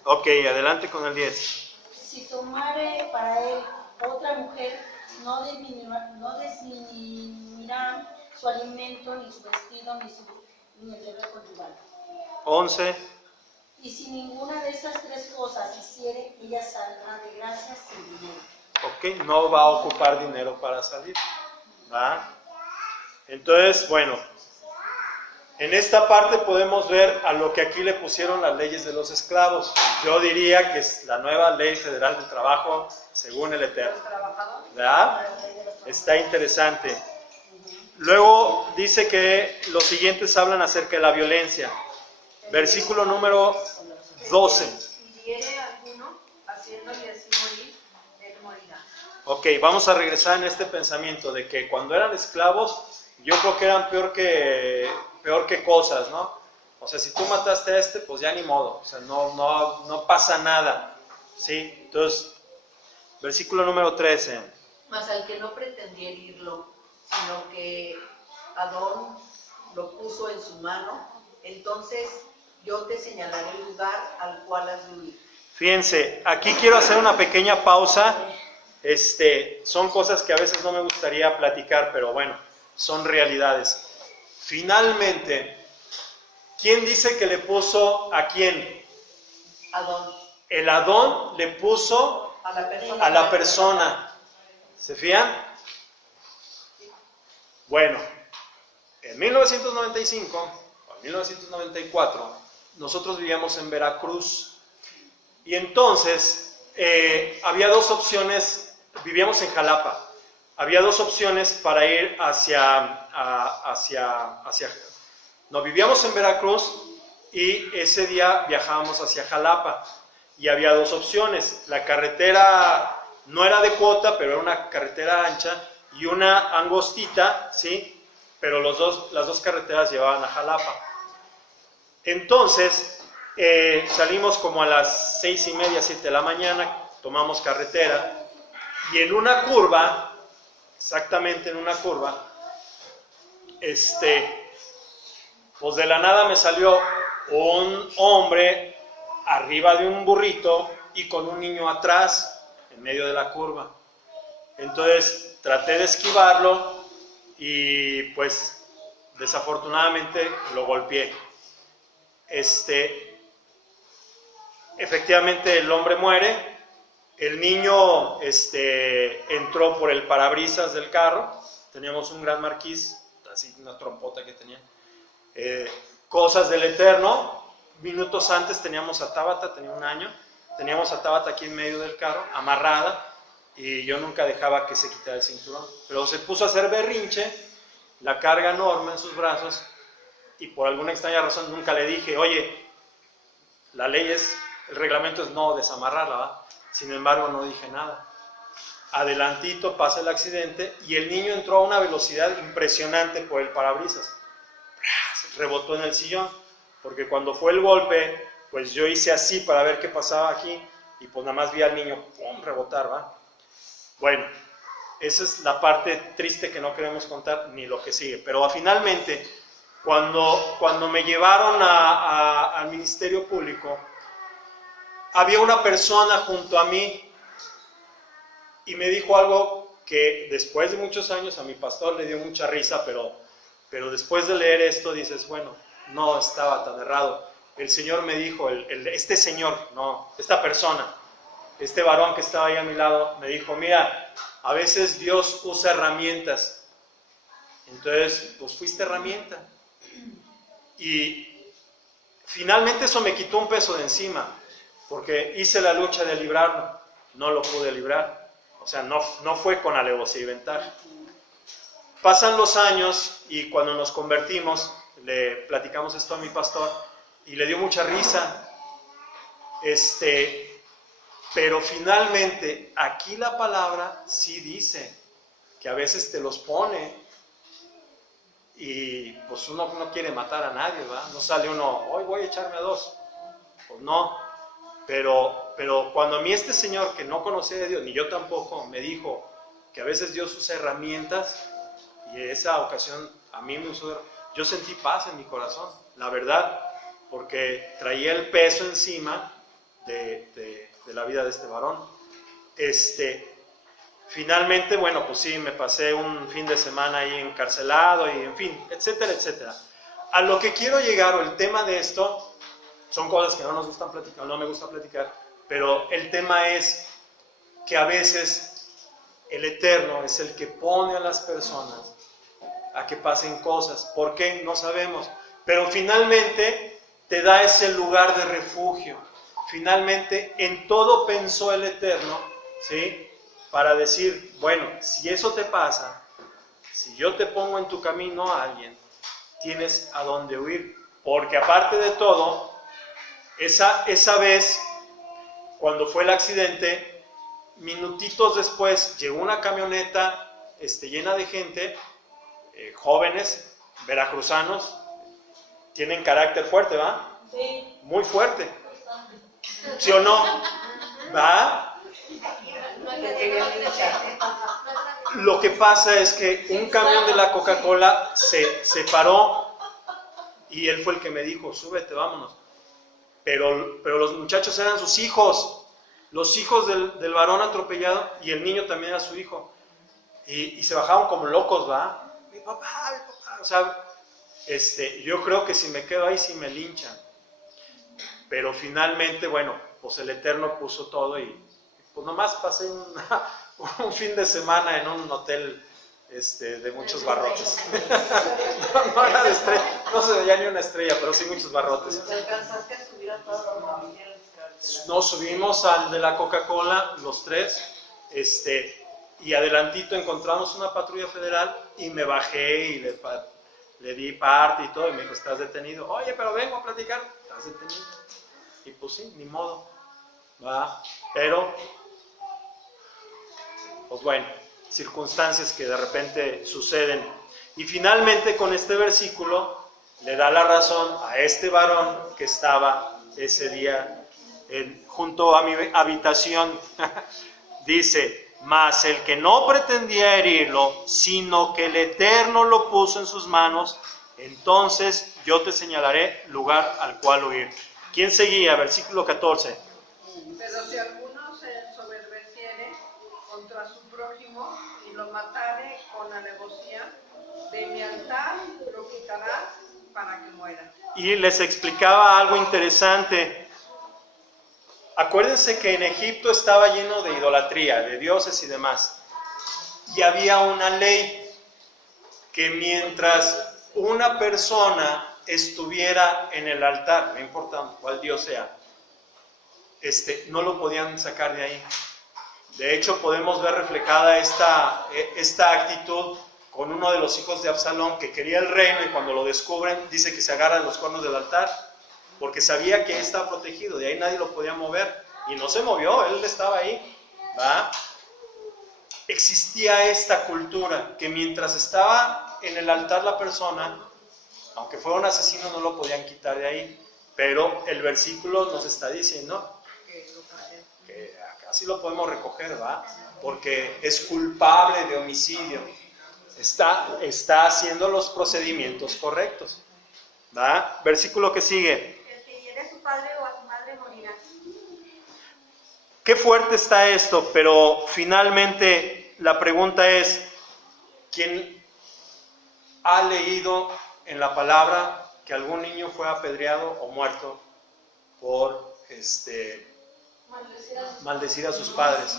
Ok, adelante con el 10. Si tomare para él otra mujer, no disminuirán su alimento, ni su vestido, ni el deber conyugal. 11. Y si ninguna de esas 3 cosas hiciere, ella saldrá de gracia sin dinero. Ok, no va a ocupar dinero para salir. ¿Va? Entonces, bueno, en esta parte podemos ver a lo que aquí le pusieron las leyes de los esclavos. Yo diría que es la nueva ley federal del trabajo según el Eterno. ¿Verdad? Está interesante. Luego dice que los siguientes hablan acerca de la violencia. Versículo número 12. Si hiere alguno, haciéndole así morir, él morirá. Ok, vamos a regresar en este pensamiento de que cuando eran esclavos, yo creo que eran peor que cosas, ¿no? O sea, si tú mataste a este, pues ya ni modo, o sea, no pasa nada, ¿sí? Entonces, versículo número 13. Mas al que no pretendiera herirlo, sino que Adón lo puso en su mano, entonces yo te señalaré el lugar al cual has de huir. Fíjense, aquí quiero hacer una pequeña pausa. Son cosas que a veces no me gustaría platicar, pero bueno, son realidades. Finalmente, ¿quién dice que le puso a quién? Adón. El Adón le puso a la persona. ¿Se fían? Bueno, en 1995 o en 1994, nosotros vivíamos en Veracruz. Y entonces, había dos opciones, vivíamos en Jalapa, había dos opciones para ir no, vivíamos en Veracruz y ese día viajábamos hacia Jalapa. Y había dos opciones, la carretera no era de cuota, pero era una carretera ancha y una angostita, ¿sí? Pero las dos carreteras llevaban a Jalapa. Entonces, salimos como a las 6:30, 7 de la mañana, tomamos carretera y en una curva, exactamente en una curva, pues de la nada me salió un hombre arriba de un burrito y con un niño atrás, en medio de la curva. Entonces traté de esquivarlo y pues desafortunadamente lo golpeé. Efectivamente el hombre muere, el niño entró por el parabrisas del carro, teníamos un gran marquís, así una trompota que tenía, cosas del Eterno. Minutos antes teníamos a Tabata, tenía 1 año, teníamos a Tabata aquí en medio del carro, amarrada, y yo nunca dejaba que se quitara el cinturón, pero se puso a hacer berrinche, la carga enorme en sus brazos, y por alguna extraña razón nunca le dije, oye, la ley es, el reglamento es no desamarrarla, ¿va? Sin embargo no dije nada. Adelantito pasa el accidente y el niño entró a una velocidad impresionante por el parabrisas, rebotó en el sillón, porque cuando fue el golpe, pues yo hice así para ver qué pasaba aquí, y pues nada más vi al niño, ¡pum!, rebotar, ¿va? Bueno, esa es la parte triste que no queremos contar, ni lo que sigue, pero finalmente, cuando me llevaron al Ministerio Público, había una persona junto a mí, y me dijo algo que después de muchos años a mi pastor le dio mucha risa, pero después de leer esto dices, bueno, no estaba tan errado. El Señor me dijo, esta persona, este varón que estaba ahí a mi lado, me dijo, mira, a veces Dios usa herramientas. Entonces, pues fuiste herramienta. Y finalmente eso me quitó un peso de encima, porque hice la lucha de librarlo, no lo pude librar. O sea, no fue con alevosía y ventaja. Pasan los años y cuando nos convertimos, le platicamos esto a mi pastor y le dio mucha risa. Pero finalmente, aquí la palabra sí dice que a veces te los pone y pues uno no quiere matar a nadie, ¿verdad? No sale uno, hoy voy a echarme a 2. Pues no. Pero cuando a mí este señor que no conocía de Dios, ni yo tampoco, me dijo que a veces Dios usa herramientas, y esa ocasión a mí me usó, yo sentí paz en mi corazón, la verdad, porque traía el peso encima de la vida de este varón. Finalmente, bueno, pues sí, me pasé un fin de semana ahí encarcelado y en fin, etcétera, etcétera. A lo que quiero llegar, o el tema de esto, son cosas que no nos gustan platicar, no me gusta platicar, pero el tema es que a veces el Eterno es el que pone a las personas a que pasen cosas. ¿Por qué? No sabemos. Pero finalmente te da ese lugar de refugio. Finalmente en todo pensó el Eterno, ¿sí? Para decir, bueno, si eso te pasa, si yo te pongo en tu camino a alguien, tienes a dónde huir. Porque aparte de todo, esa vez, cuando fue el accidente, minutitos después llegó una camioneta llena de gente, jóvenes, veracruzanos, tienen carácter fuerte, ¿va? Sí. Muy fuerte. ¿Sí o no? ¿Va? Lo que pasa es que un camión de la Coca-Cola se paró y él fue el que me dijo, súbete, vámonos. pero los muchachos eran sus hijos, los hijos del varón atropellado, y el niño también era su hijo. Y se bajaban como locos, ¿va? Mi papá, o sea, yo creo que si me quedo ahí sí me linchan. Pero finalmente, bueno, pues el Eterno puso todo y pues nomás pasé un fin de semana en un hotel de muchos barrotes. No era de estrella, no se veía ni una estrella, pero sí muchos barrotes. ¿Te alcanzaste a subir a toda tu familia? Nos subimos al de la Coca-Cola, los tres, y adelantito encontramos una patrulla federal y me bajé y le di parte y todo, y me dijo, ¿estás detenido? Oye, pero vengo a platicar. ¿Estás detenido? Y pues sí, ni modo, ¿va? Pero, pues bueno, circunstancias que de repente suceden. Y finalmente con este versículo le da la razón a este varón que estaba ese día junto a mi habitación. Dice, mas el que no pretendía herirlo, sino que el Eterno lo puso en sus manos, entonces yo te señalaré lugar al cual huir. ¿Quién seguía? Versículo 14. Pero si alguno se ensoberbeciere contra su prójimo y lo matare con alevosía, de mi altar lo quitarás para que muera. Y les explicaba algo interesante. Acuérdense que en Egipto estaba lleno de idolatría, de dioses y demás. Y había una ley que mientras una persona estuviera en el altar, no importa cuál dios sea, no lo podían sacar de ahí. De hecho, podemos ver reflejada esta actitud con uno de los hijos de Absalón que quería el reino, y cuando lo descubren dice que se agarra de los cuernos del altar, porque sabía que él estaba protegido, de ahí nadie lo podía mover, y no se movió, él estaba ahí, ¿va? Existía esta cultura que mientras estaba en el altar la persona, aunque fuera un asesino, no lo podían quitar de ahí. Pero el versículo nos está diciendo que acá sí lo podemos recoger, ¿va? Porque es culpable de homicidio, está haciendo los procedimientos correctos, ¿va? Versículo que sigue. El que hiere a su padre o a su madre morirá. Qué fuerte está esto, pero finalmente la pregunta es, ¿quién ha leído en la palabra que algún niño fue apedreado o muerto por maldecir a sus padres?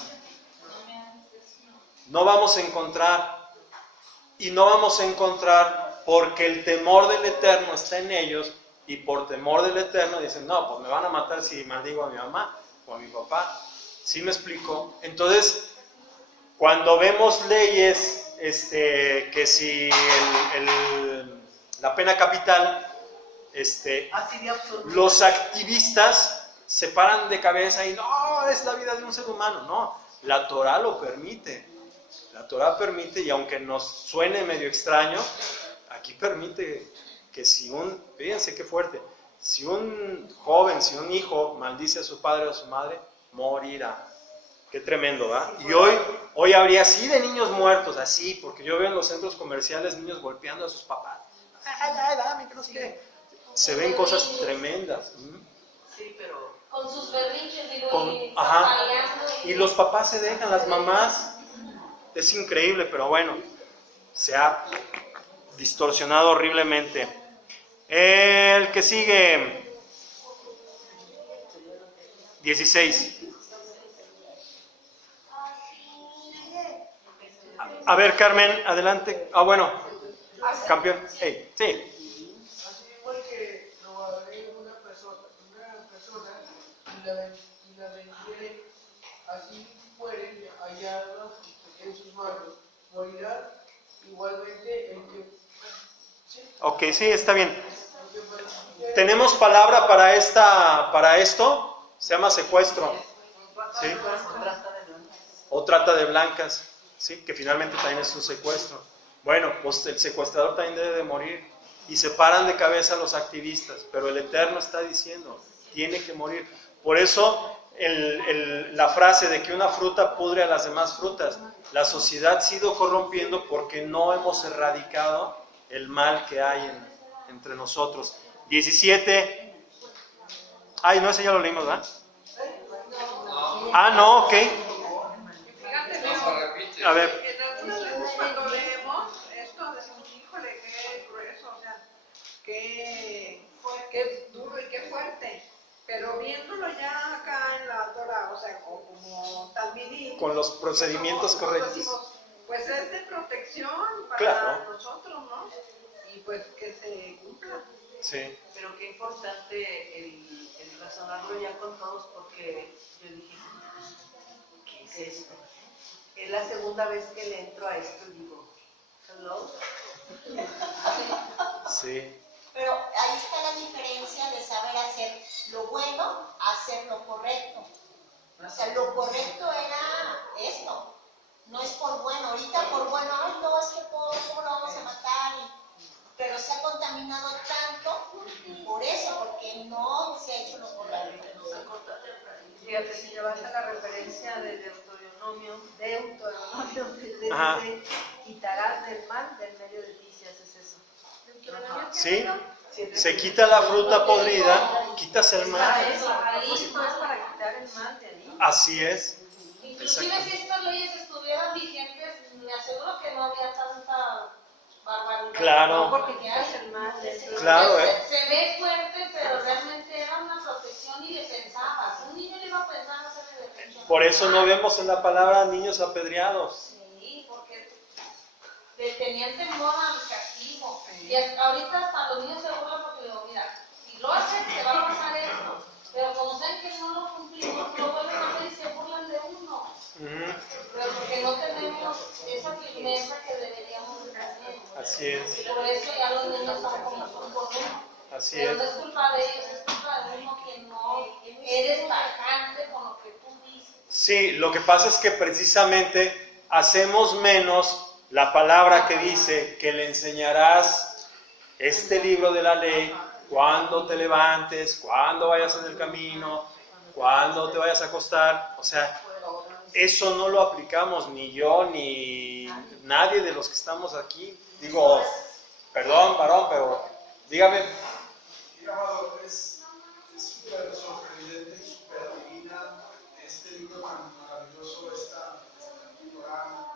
No vamos a encontrar, y no vamos a encontrar porque el temor del Eterno está en ellos, y por temor del Eterno dicen, no, pues me van a matar si maldigo a mi mamá o a mi papá. ¿Sí me explico? Entonces, cuando vemos leyes, que si la pena capital, los activistas se paran de cabeza y no, es la vida de un ser humano. No, la Torah lo permite. La Torah permite, y aunque nos suene medio extraño, aquí permite que fíjense qué fuerte, si un joven, si un hijo maldice a su padre o a su madre, morirá. Qué tremendo, ¿va? Y hoy habría así de niños muertos, así, porque yo veo en los centros comerciales niños golpeando a sus papás. Ay, dame, que no sé qué. Se ven cosas tremendas. Sí, pero con sus berrinches, digo, y los papás se dejan, las mamás. Es increíble, pero bueno, se ha distorsionado horriblemente. El que sigue, 16. A ver, Carmen, adelante. Bueno, campeón. Hey, sí. Así porque no habré una persona y la vendiere, así fuere hallada en sus manos, morirá igualmente el que... ¿Sí? Ok, sí, está bien. Tenemos palabra para esto, se llama secuestro, ¿sí? O trata de blancas, ¿sí? Que finalmente también es un secuestro. Bueno, pues el secuestrador también debe de morir, y se paran de cabeza los activistas, pero el Eterno está diciendo, tiene que morir. Por eso la frase de que una fruta pudre a las demás frutas, la sociedad se ha ido corrompiendo porque no hemos erradicado el mal que hay entre nosotros. 17. Ay, no, ese ya lo leímos, ¿verdad? No, Ah, no, ok. Fíjate, no se repite. A ver, en algunas veces cuando leemos esto decimos, híjole, qué grueso, o sea, qué duro y qué fuerte. Pero viéndolo ya acá en la Torah, o sea, como también con los procedimientos correctos. decimos, pues es de protección para Claro. nosotros, ¿no? Y pues que se cumpla. Sí. Pero qué importante el razonarlo ya con todos, porque yo dije, ¿qué es esto? Es la segunda vez que le entro a esto y digo, hello. Sí. Pero ahí está la diferencia de saber hacer lo bueno, hacer lo correcto. O sea, lo correcto era esto. No es por bueno. Ahorita por bueno, ay no, es que ¿cómo lo vamos a matar? Pero se ha contaminado tanto por eso, porque no se ha hecho lo correcto. Fíjate, si llevas a la referencia de Deuteronomio, te Ajá. dice, quitarás del mal del medio de ti si haces eso. Sí. Se quita la fruta podrida, quitas el mal. Ahí es para quitar el mal de ahí. Así es. Inclusive si estas leyes estuvieran vigentes, me aseguro que no había tanta barbaridad. Claro. No, porque quitas el mal de eso. Claro, Se ve fuerte, pero realmente era una protección y le pensabas. Un niño le iba a pensar hacerle defensa. Por eso no vemos en la palabra niños apedreados. Sí, porque le tenían temor al castigo. Y ahorita hasta los niños se burlan porque le digo, mira, si lo haces te va a pasar esto. Pero como saben que no lo cumplimos, lo vuelven a hacer y se burlan de uno. Pero porque no tenemos esa firmeza que deberíamos de tener. Así es. Por eso ya los niños son como son por uno. Así Pero es. no es culpa de ellos, es culpa de uno que no eres tajante con lo que tú dices. Sí, lo que pasa es que precisamente hacemos menos la palabra que dice que le enseñarás este libro de la ley cuando te levantes, cuando vayas en el camino, cuando te vayas a acostar. O sea, eso no lo aplicamos ni yo ni nadie de los que estamos aquí. Digo, perdón, varón, pero dígame. Y amado, es súper sorprendente y súper divina este libro tan maravilloso, esta Torah,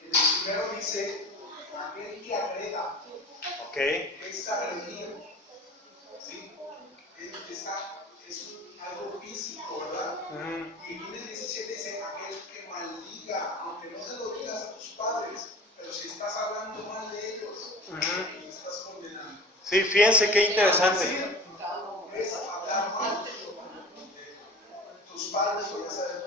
en el primero dice, aquel que agrega, Ok. es agredir, ¿sí? Es algo físico, ¿verdad? Y en el 17 dice, aquel que maldiga, aunque no se lo digas a tus padres, pero si estás hablando mal de ellos, estás condenando. Sí, fíjense qué interesante. Es hablar mal de tus padres o ya sabes.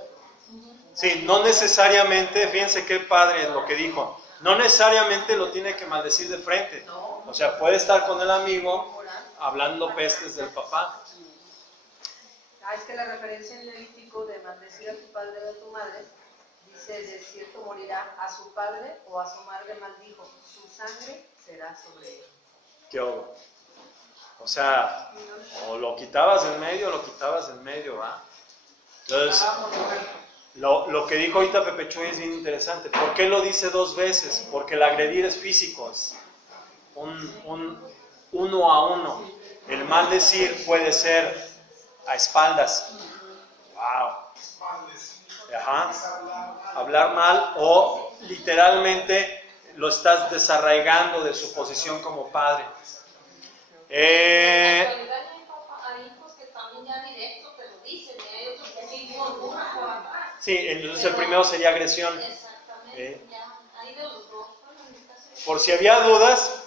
Sí, no necesariamente, fíjense qué padre lo que dijo, no necesariamente lo tiene que maldecir de frente. O sea, puede estar con el amigo hablando pestes del papá. Es que la referencia en Levítico de maldecir a tu padre o a tu madre, dice, de cierto morirá a su padre o a su madre maldijo, su sangre será sobre él. ¿Qué hubo? O sea, o lo quitabas del medio o lo quitabas del medio, ¿va? Entonces, lo que dijo ahorita Pepe Chuy es bien interesante. ¿Por qué lo dice dos veces? Porque el agredir es físico, es uno a uno. El maldecir puede ser a espaldas. Wow. Ajá. Hablar mal o literalmente lo estás desarraigando de su posición como padre. En realidad hay hijos que también ya directo te lo dicen, y hay otros que sí murmuran por atrás. Sí, entonces el primero sería agresión. Exactamente, ya hay de los dos. Por si había dudas,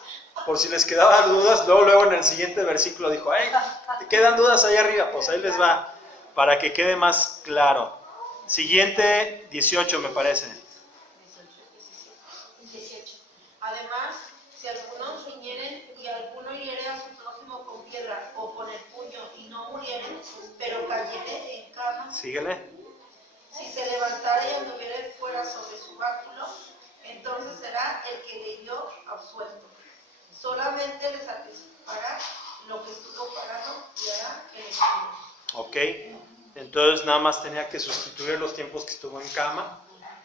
por si les quedaban dudas, luego en el siguiente versículo dijo, hey, ¿te quedan dudas ahí arriba? Pues ahí les va, para que quede más claro. Siguiente, 18 me parece. 18. Además, si algunos vinieren y alguno hiere a su prójimo con piedra o con el puño y no murieren, pero cayere en cama, Síguele. si se levantara y anduviere fuera sobre su báculo, entonces será el que le dio absuelto. Solamente le satisfará lo que estuvo pagado y hará el estudio. Ok, entonces nada más tenía que sustituir los tiempos que estuvo en cama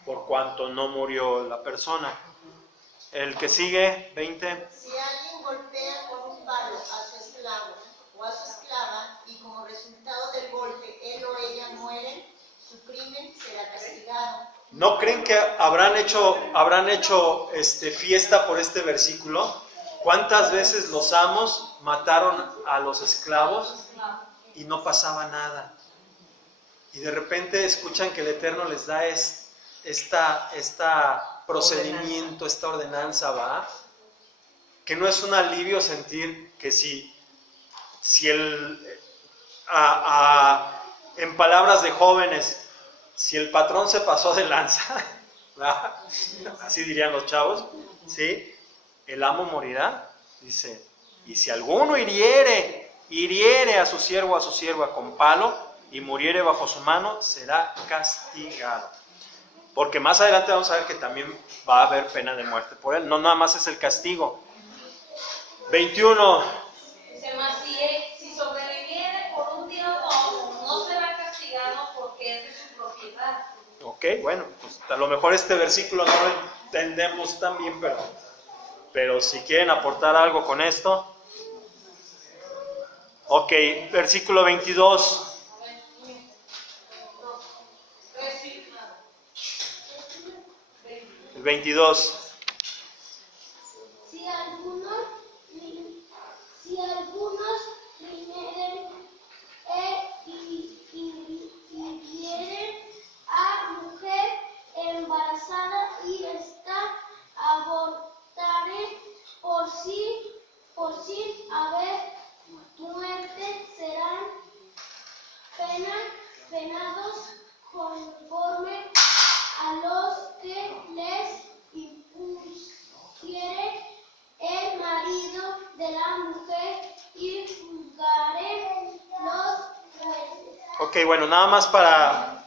por cuanto no murió la persona. El que sigue, 20. Si alguien golpea con un palo a su esclavo o a su esclava ¿No creen que habrán hecho fiesta por este versículo? ¿Cuántas veces los amos mataron a los esclavos y no pasaba nada? Y de repente escuchan que el Eterno les da esta procedimiento, esta ordenanza, ¿va? Que no es un alivio sentir que si en palabras de jóvenes, si el patrón se pasó de lanza, ¿verdad? Así dirían los chavos, ¿sí? El amo morirá, dice, y si alguno hiriere a su siervo o a su sierva con palo y muriere bajo su mano, será castigado. Porque más adelante vamos a ver que también va a haber pena de muerte por él, no nada más es el castigo. 21. Dice más, si sobreviviere por un día o dos, no será castigado porque es de su propiedad. Ok, bueno, pues a lo mejor este versículo no lo entendemos tan bien, pero si quieren aportar algo con esto. Ok, versículo 22. El 22. Si algunos vinieren y vieren a mujer embarazada y esta abortare por sin haber muerte, serán penados conforme a los que les impusiere el marido de la mujer y juzgaren los jueces. Ok, bueno, nada más para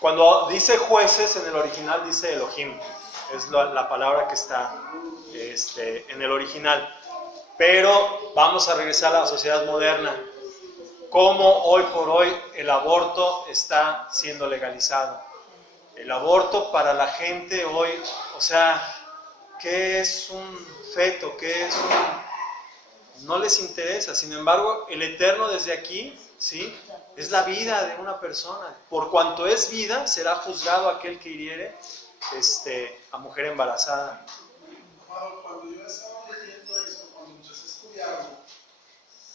cuando dice jueces en el original dice Elohim, es la palabra que está en el original. Pero vamos a regresar a la sociedad moderna. Cómo hoy por hoy el aborto está siendo legalizado. El aborto para la gente hoy, o sea, ¿qué es un feto? ¿Qué es un...? No les interesa. Sin embargo, el Eterno desde aquí, ¿sí?, es la vida de una persona. Por cuanto es vida, será juzgado aquel que hiriere a mujer embarazada. Cuando yo estaba leyendo esto, cuando empecé a estudiarlo,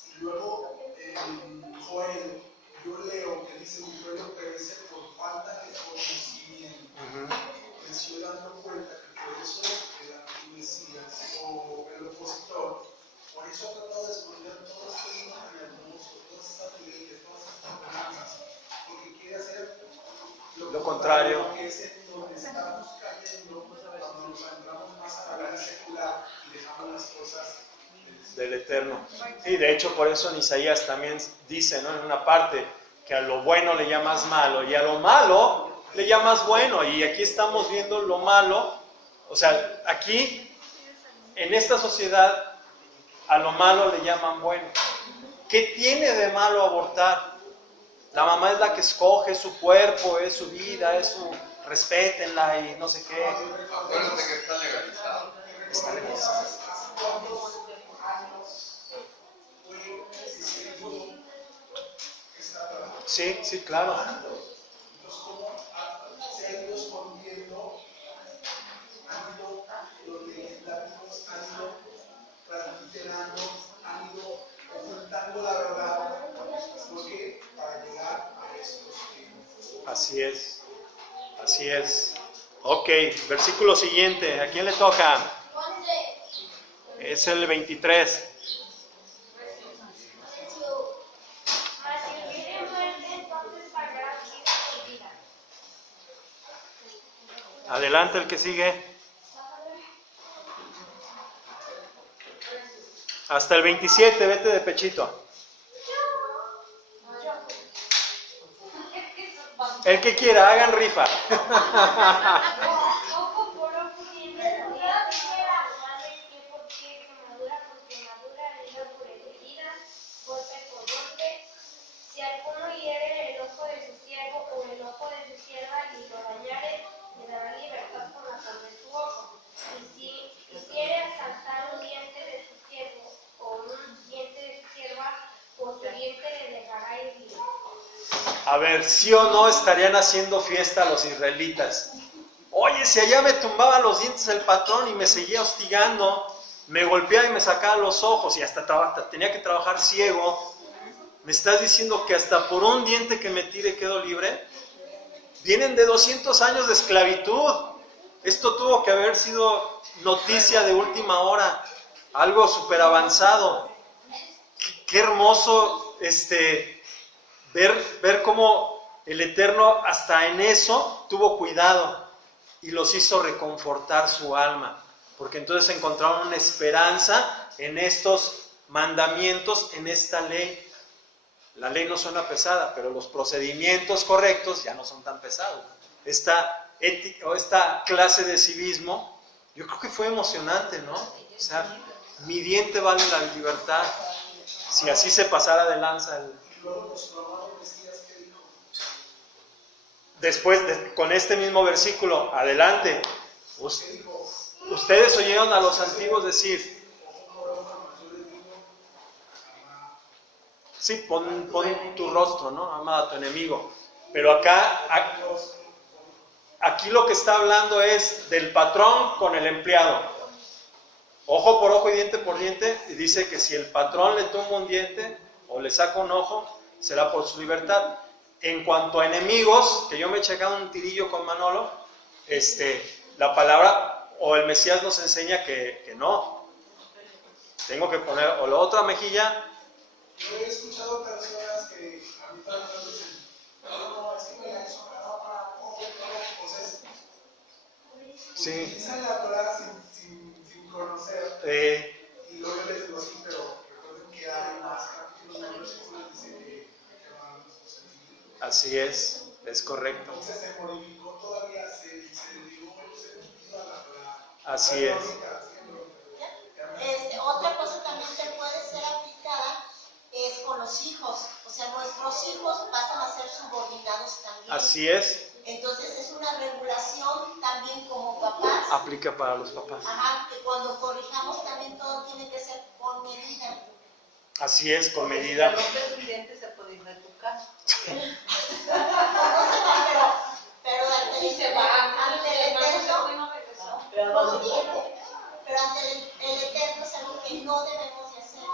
y luego en Joel, yo leo que dice: mi pueblo perece por falta de conocimiento. Me estoy dando cuenta que por eso el antimesías o el opositor, por eso ha tratado de esconder todo este mundo tan hermoso, todas estas leyes, todas estas ordenanzas, porque quiere hacer lo contrario. Que es en donde estamos cayendo cuando nos entramos más a la vida secular y dejamos las cosas del Eterno. Sí, de hecho por eso en Isaías también dice, ¿no?, en una parte, que a lo bueno le llamas malo y a lo malo le llamas bueno. Y aquí estamos viendo lo malo. O sea, aquí en esta sociedad a lo malo le llaman bueno. ¿Qué tiene de malo abortar? La mamá es la que escoge su cuerpo, es su vida, es su... respétenla y no sé qué. Acuérdate que está legalizado. Está legalizado. ¿Cuántos años fue existiendo esta trabajando? Sí, sí, claro. Entonces, ¿cómo se ha ido escondiendo? Han ido, los legislativos han ido tranquilizando, han ido ocultando la verdad. ¿Por qué? Para llegar a estos tiempos. Así es, así es. Ok, versículo siguiente. ¿A quién le toca? Es el 23. Adelante, el que sigue. Hasta el 27, vete de pechito. El que quiera, hagan rifa. Si alguno hiere el ojo de su siervo o el ojo de su sierva y lo dañare, le dará libertad por la sangre de su ojo. Y si quisiere asaltar un diente de su siervo o un diente de su sierva, por su diente le dejará ir libre. A ver, ¿sí o no estarían haciendo fiesta los israelitas? Oye, si allá me tumbaba los dientes el patrón y me seguía hostigando, me golpeaba y me sacaba los ojos y hasta tenía que trabajar ciego, ¿me estás diciendo que hasta por un diente que me tire quedo libre? Vienen de 200 años de esclavitud. Esto tuvo que haber sido noticia de última hora, algo súper avanzado. Qué hermoso ver cómo el Eterno hasta en eso tuvo cuidado y los hizo reconfortar su alma, porque entonces encontraron una esperanza en estos mandamientos, en esta ley. La ley no suena pesada, pero los procedimientos correctos ya no son tan pesados. Esta clase de civismo, yo creo que fue emocionante, ¿no? O sea, mi diente vale la libertad. Si así se pasara de lanza después, con este mismo versículo, adelante. Ustedes oyeron a los antiguos decir, sí, pon tu rostro, ¿no? Ama a tu enemigo. Pero aquí lo que está hablando es del patrón con el empleado. Ojo por ojo y diente por diente. Y dice que si el patrón le tumba un diente o le saca un ojo, será por su libertad. En cuanto a enemigos, que yo me he echado un tirillo con Manolo, la palabra o el Mesías nos enseña que no. Tengo que poner o la otra mejilla. Yo he escuchado personas que a mí también me dicen, no, es que me la hizo para entonces, Sí. utilizan la Torah sin conocer, y luego yo les digo, sí, pero recuerden que hay más capítulos, más versículos, dice que van los enemigos. Así es correcto. Entonces se modificó todavía, se dio sentido a la Torah. Así es. Otra cosa también que puede ser aplicada es con los hijos, o sea, nuestros hijos pasan a ser subordinados también. Así es. Entonces es una regulación también como papás. Aplica para los papás. Ajá, que cuando corrijamos también todo tiene que ser con medida. Así es, con medida. Si te rompes un diente se puede ir de tu casa. No se va, pero ante el Eterno, pero ante el Eterno es algo que no debemos de hacer.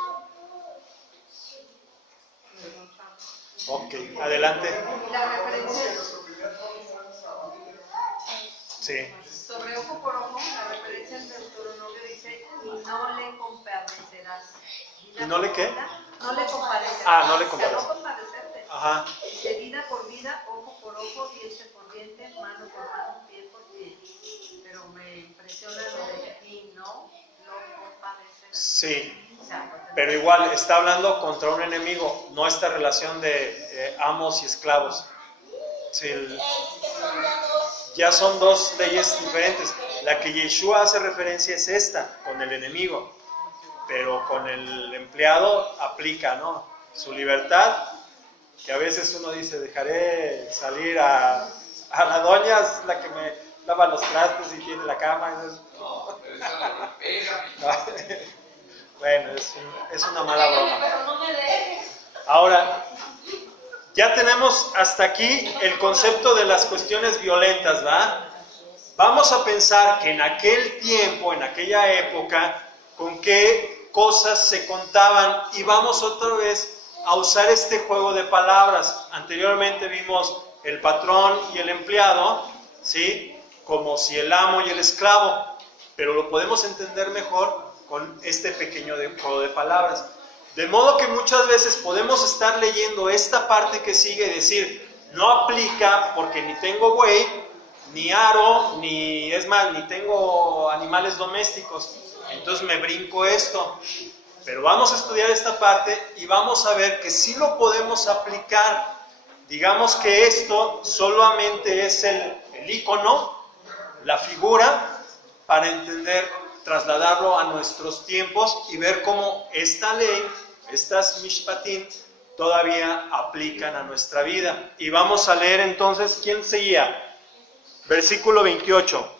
Ok, adelante. La referencia Sí. sobre ojo por ojo, la referencia en Deuteronomio dice, y no le compadecerás. ¿Y no le qué? No le compadecerás. Ah, no le O sea, compadecerás. no compadecerte. Ajá. Dice, vida por vida, ojo por ojo, diente por diente, mano por mano, pie por pie. Pero me impresiona lo de y no lo compadecerás. Sí. O sea, Pero igual está hablando contra un enemigo, no esta relación de amos y esclavos. Sí, ya son dos leyes diferentes. La que Yeshua hace referencia es esta, con el enemigo. Pero con el empleado aplica, ¿no? Su libertad, que a veces uno dice, dejaré salir a la doña, es la que me lava los trastes y tiene la cama. No, pero eso le pega. Bueno, es una mala broma. Pero no me dejes. Ahora, ya tenemos hasta aquí el concepto de las cuestiones violentas, ¿verdad? Vamos a pensar que en aquel tiempo, en aquella época, con qué cosas se contaban y vamos otra vez a usar este juego de palabras. Anteriormente vimos el patrón y el empleado, ¿sí? Como si el amo y el esclavo, pero lo podemos entender mejor con este pequeño juego de palabras. De modo que muchas veces podemos estar leyendo esta parte que sigue y decir, no aplica porque ni tengo buey, ni aro, ni tengo animales domésticos. Entonces me brinco esto. Pero vamos a estudiar esta parte y vamos a ver que sí lo podemos aplicar. Digamos que esto solamente es el icono, la figura, para entender, trasladarlo a nuestros tiempos y ver cómo esta ley, estas mishpatim, todavía aplican a nuestra vida. Y vamos a leer entonces, ¿quién seguía? Versículo 28.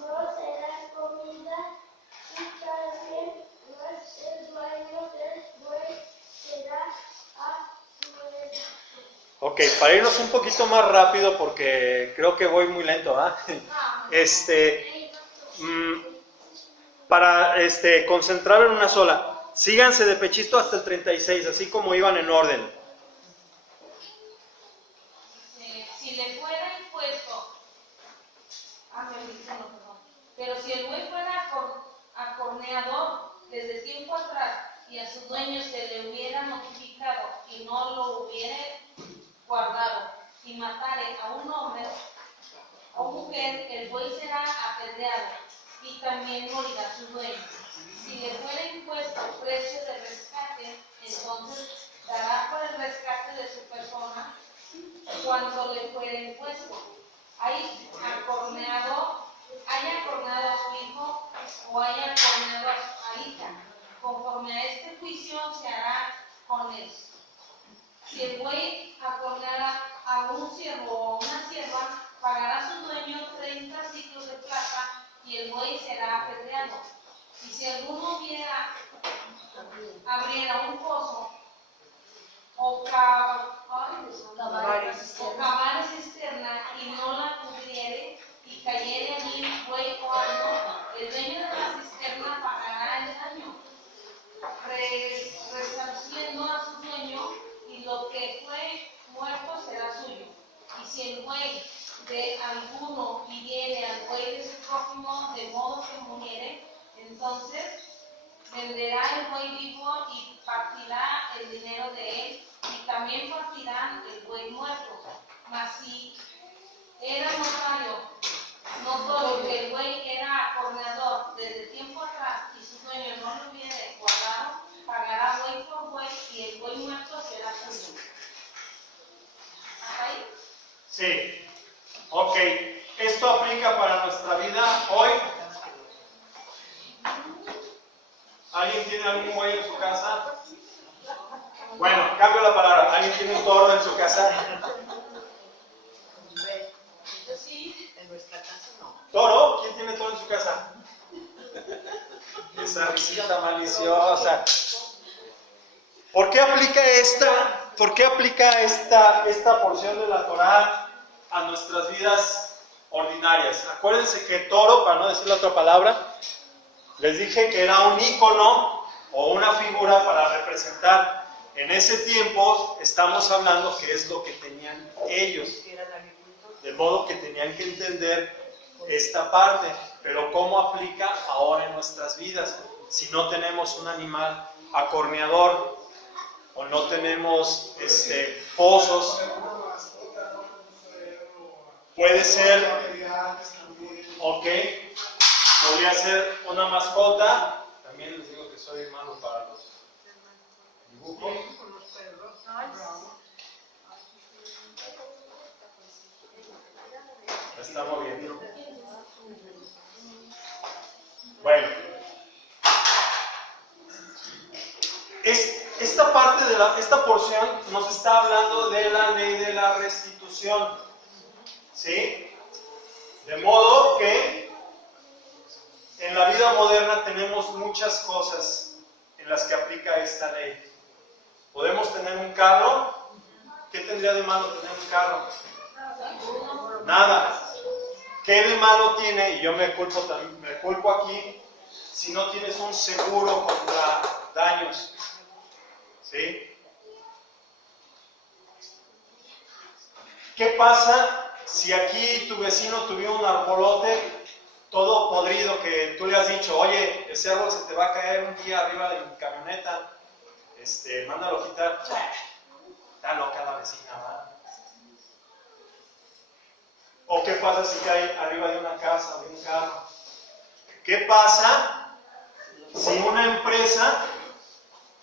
no será comida, y también no es el dueño del buey será a su vez. Ok, para irnos un poquito más rápido porque creo que voy muy lento, ¿ah? Para concentrar en una sola. Síganse de pechito hasta el 36, así como iban en orden. Si le fuera impuesto, pero si el buey fuera acorneador desde tiempo atrás y a su dueño se le hubiera notificado y no lo hubiera guardado y matare a un hombre o mujer, el buey será apedreado y también morirá su dueño. Si le fuera impuesto precio de rescate, entonces dará por el rescate de su persona cuanto le fuera impuesto. Haya acorneado a su hijo o haya acorneado a hija. Conforme a este juicio se hará con él. Si el buey acorneara a un siervo o a una sierva, pagará a su dueño 30 ciclos de plata y el buey será apedreado. Y si alguno abriera un pozo o cavare cisterna y no la cubriere y cayere allí buey o asno, el dueño de la cisterna pagará el daño, resarciendo a su dueño, y lo que fue muerto será suyo. Y si el buey de alguno hiriere al buey de su prójimo de modo que muriere, entonces venderá el buey vivo y partirá el dinero de él, y también partirán el buey muerto. Mas si era notorio que el buey era acorneador desde tiempo atrás y su dueño no lo hubiera guardado, pagará buey por buey y el buey muerto será suyo. ¿Hasta ahí? Sí. Ok. Esto aplica para nuestra vida hoy. ¿Alguien tiene algún buey en su casa? Bueno, cambio la palabra. ¿Alguien tiene un toro en su casa? Sí, en nuestra casa no. ¿Toro? ¿Quién tiene toro en su casa? Esa risita maliciosa. ¿Por qué aplica esta porción de la Torá a nuestras vidas ordinarias? Acuérdense que toro, para no decir la otra palabra, les dije que era un ícono o una figura para representar. En ese tiempo estamos hablando que es lo que tenían ellos. De modo que tenían que entender esta parte. Pero ¿cómo aplica ahora en nuestras vidas? Si no tenemos un animal acorneador o no tenemos pozos, puede ser, ok, podría ser una mascota. También les digo que soy malo para los dibujos. Me está moviendo. Bueno, esta porción nos está hablando de la ley de la restitución, ¿sí? De modo que en la vida moderna tenemos muchas cosas en las que aplica esta ley. Podemos tener un carro. ¿Qué tendría de malo tener un carro? Nada. ¿Qué de malo tiene? Y yo me culpo aquí si no tienes un seguro contra daños. ¿Sí? ¿Qué pasa si aquí tu vecino tuviera un arbolote todo podrido que tú le has dicho, oye, ese árbol se te va a caer un día arriba de mi camioneta, mándalo a quitar? Está loca la vecina, ¿verdad? ¿O qué pasa si cae arriba de una casa, de un carro? ¿Qué pasa si una empresa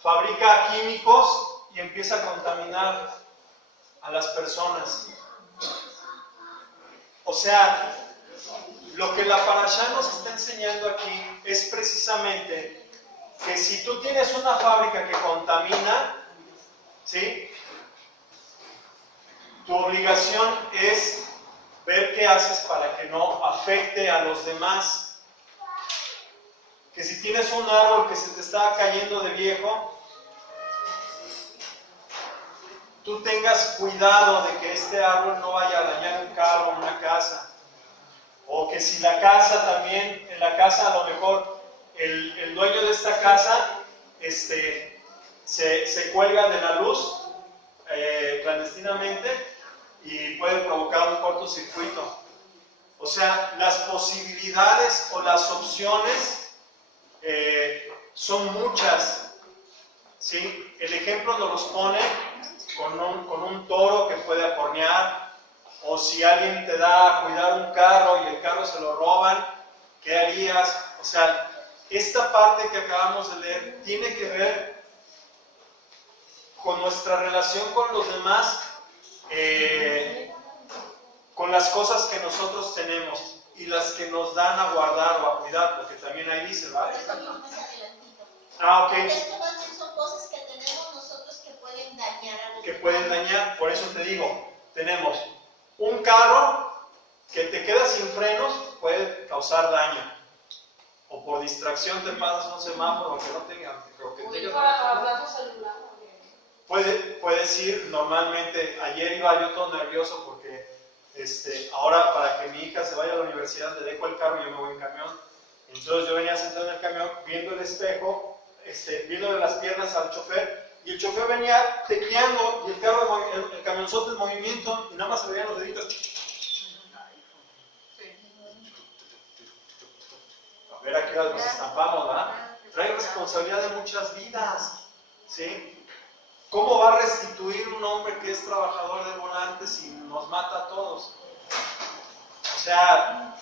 fabrica químicos y empieza a contaminar a las personas? O sea, lo que la parashá nos está enseñando aquí es precisamente que si tú tienes una fábrica que contamina, ¿sí? Tu obligación es ver qué haces para que no afecte a los demás. Que si tienes un árbol que se te está cayendo de viejo, tú tengas cuidado de que este árbol no vaya a dañar un carro o una casa. O que si la casa también, en la casa a lo mejor el dueño de esta casa se cuelga de la luz clandestinamente y puede provocar un cortocircuito. O sea, las posibilidades o las opciones son muchas, ¿sí? El ejemplo nos los pone con un toro que puede acornear, o si alguien te da a cuidar un carro y el carro se lo roban, ¿qué harías? O sea, esta parte que acabamos de leer tiene que ver con nuestra relación con los demás, con las cosas que nosotros tenemos y las que nos dan a guardar o a cuidar, porque también ahí dice, ¿vale? Ah, ok. Esto también son cosas que tenemos nosotros que pueden dañar a los Que pueden dañar, por eso te digo, tenemos un carro que te queda sin frenos, puede causar daño. O por distracción te pasas un semáforo que no tenga. Puedes ir, normalmente, ayer iba yo todo nervioso porque ahora para que mi hija se vaya a la universidad le dejo el carro y yo me voy en camión. Entonces yo venía sentado en el camión viendo el espejo, viéndole las piernas al chofer, y el chofer venía tecleando y el carro, el camionzote en movimiento, y nada más se veían los deditos. A ver a qué hora nos estampamos, ¿verdad? Trae responsabilidad de muchas vidas, ¿sí? ¿Cómo va a restituir un hombre que es trabajador del volante si nos mata a todos? O sea,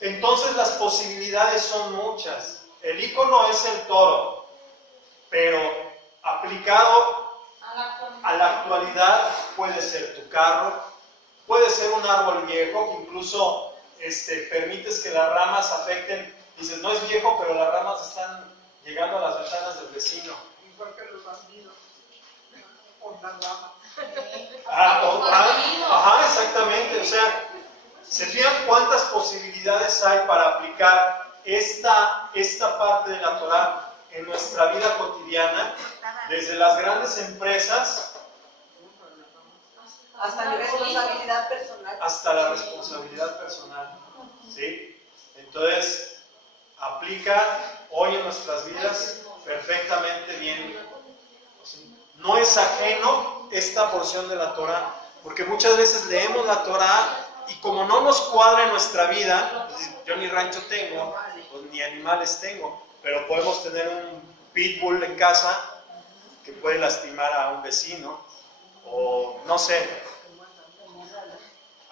entonces las posibilidades son muchas. El icono es el toro, pero aplicado a la actualidad puede ser tu carro, puede ser un árbol viejo que incluso permites que las ramas afecten. Dices, no es viejo, pero las ramas están llegando a las ventanas del vecino. Igual que los bandidos, por las ramas. Ajá, exactamente. O sea, ¿se fijan cuántas posibilidades hay para aplicar esta parte de la Torah en nuestra vida cotidiana? Desde las grandes empresas hasta mi responsabilidad personal. Hasta la responsabilidad personal, ¿sí? Entonces, aplica hoy en nuestras vidas perfectamente bien. No es ajeno esta porción de la Torah, porque muchas veces leemos la Torah y como no nos cuadra en nuestra vida, pues yo ni rancho tengo, pues ni animales tengo, pero podemos tener un pitbull en casa que puede lastimar a un vecino, o no sé.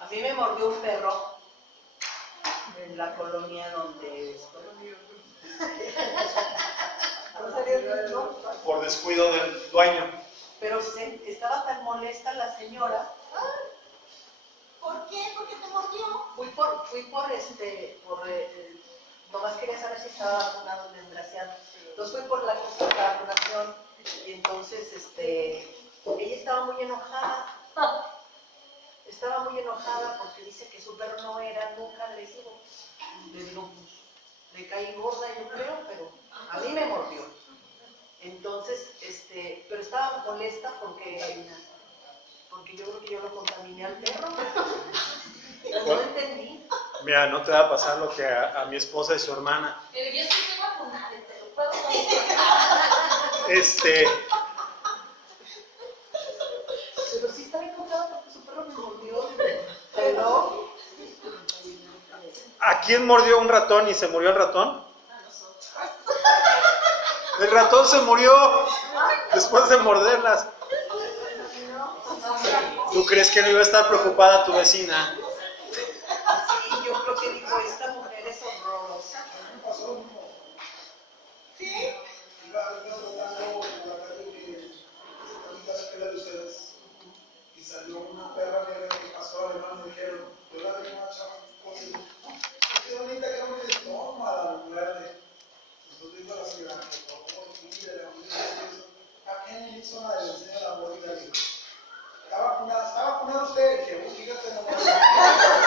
A mí me mordió un perro en la colonia donde estoy. Por descuido del dueño. Pero estaba tan molesta la señora. ¿Por qué? ¿Por qué te mordió? Nomás quería saber si estaba vacunado el desgraciado. Entonces fui por la vacunación y entonces ella estaba muy enojada. Estaba muy enojada porque dice que su perro no era nunca agresivo. Le digo, pues, le caí gorda yo creo, pero a mí me mordió. Entonces, pero estaba molesta porque yo creo que yo lo contaminé al perro. No entendí. Mira, no te va a pasar lo que a mi esposa y su hermana. Pero yo estoy vacunada, te lo puedo decir. Pero sí estaba enojada porque su perro me mordió. Pero ¿a quién mordió un ratón y se murió el ratón? El ratón se murió después de morderlas. ¿Tú crees que no iba a estar preocupada tu vecina? sí, yo creo que dijo, esta mujer es horrorosa. ¿Sí? Iba tratando por la calle que ahorita la escuela de ustedes y salió una perra negra que pasó a hermano y dijeron, yo la vi una chava qué bonita que no me dice, toma la muerde. Entonces dijo la señora, por favor, mire, la mujer eso. ¿A qué hizo la enseña la muerte? Estaba vacunado usted, que fíjate nomás.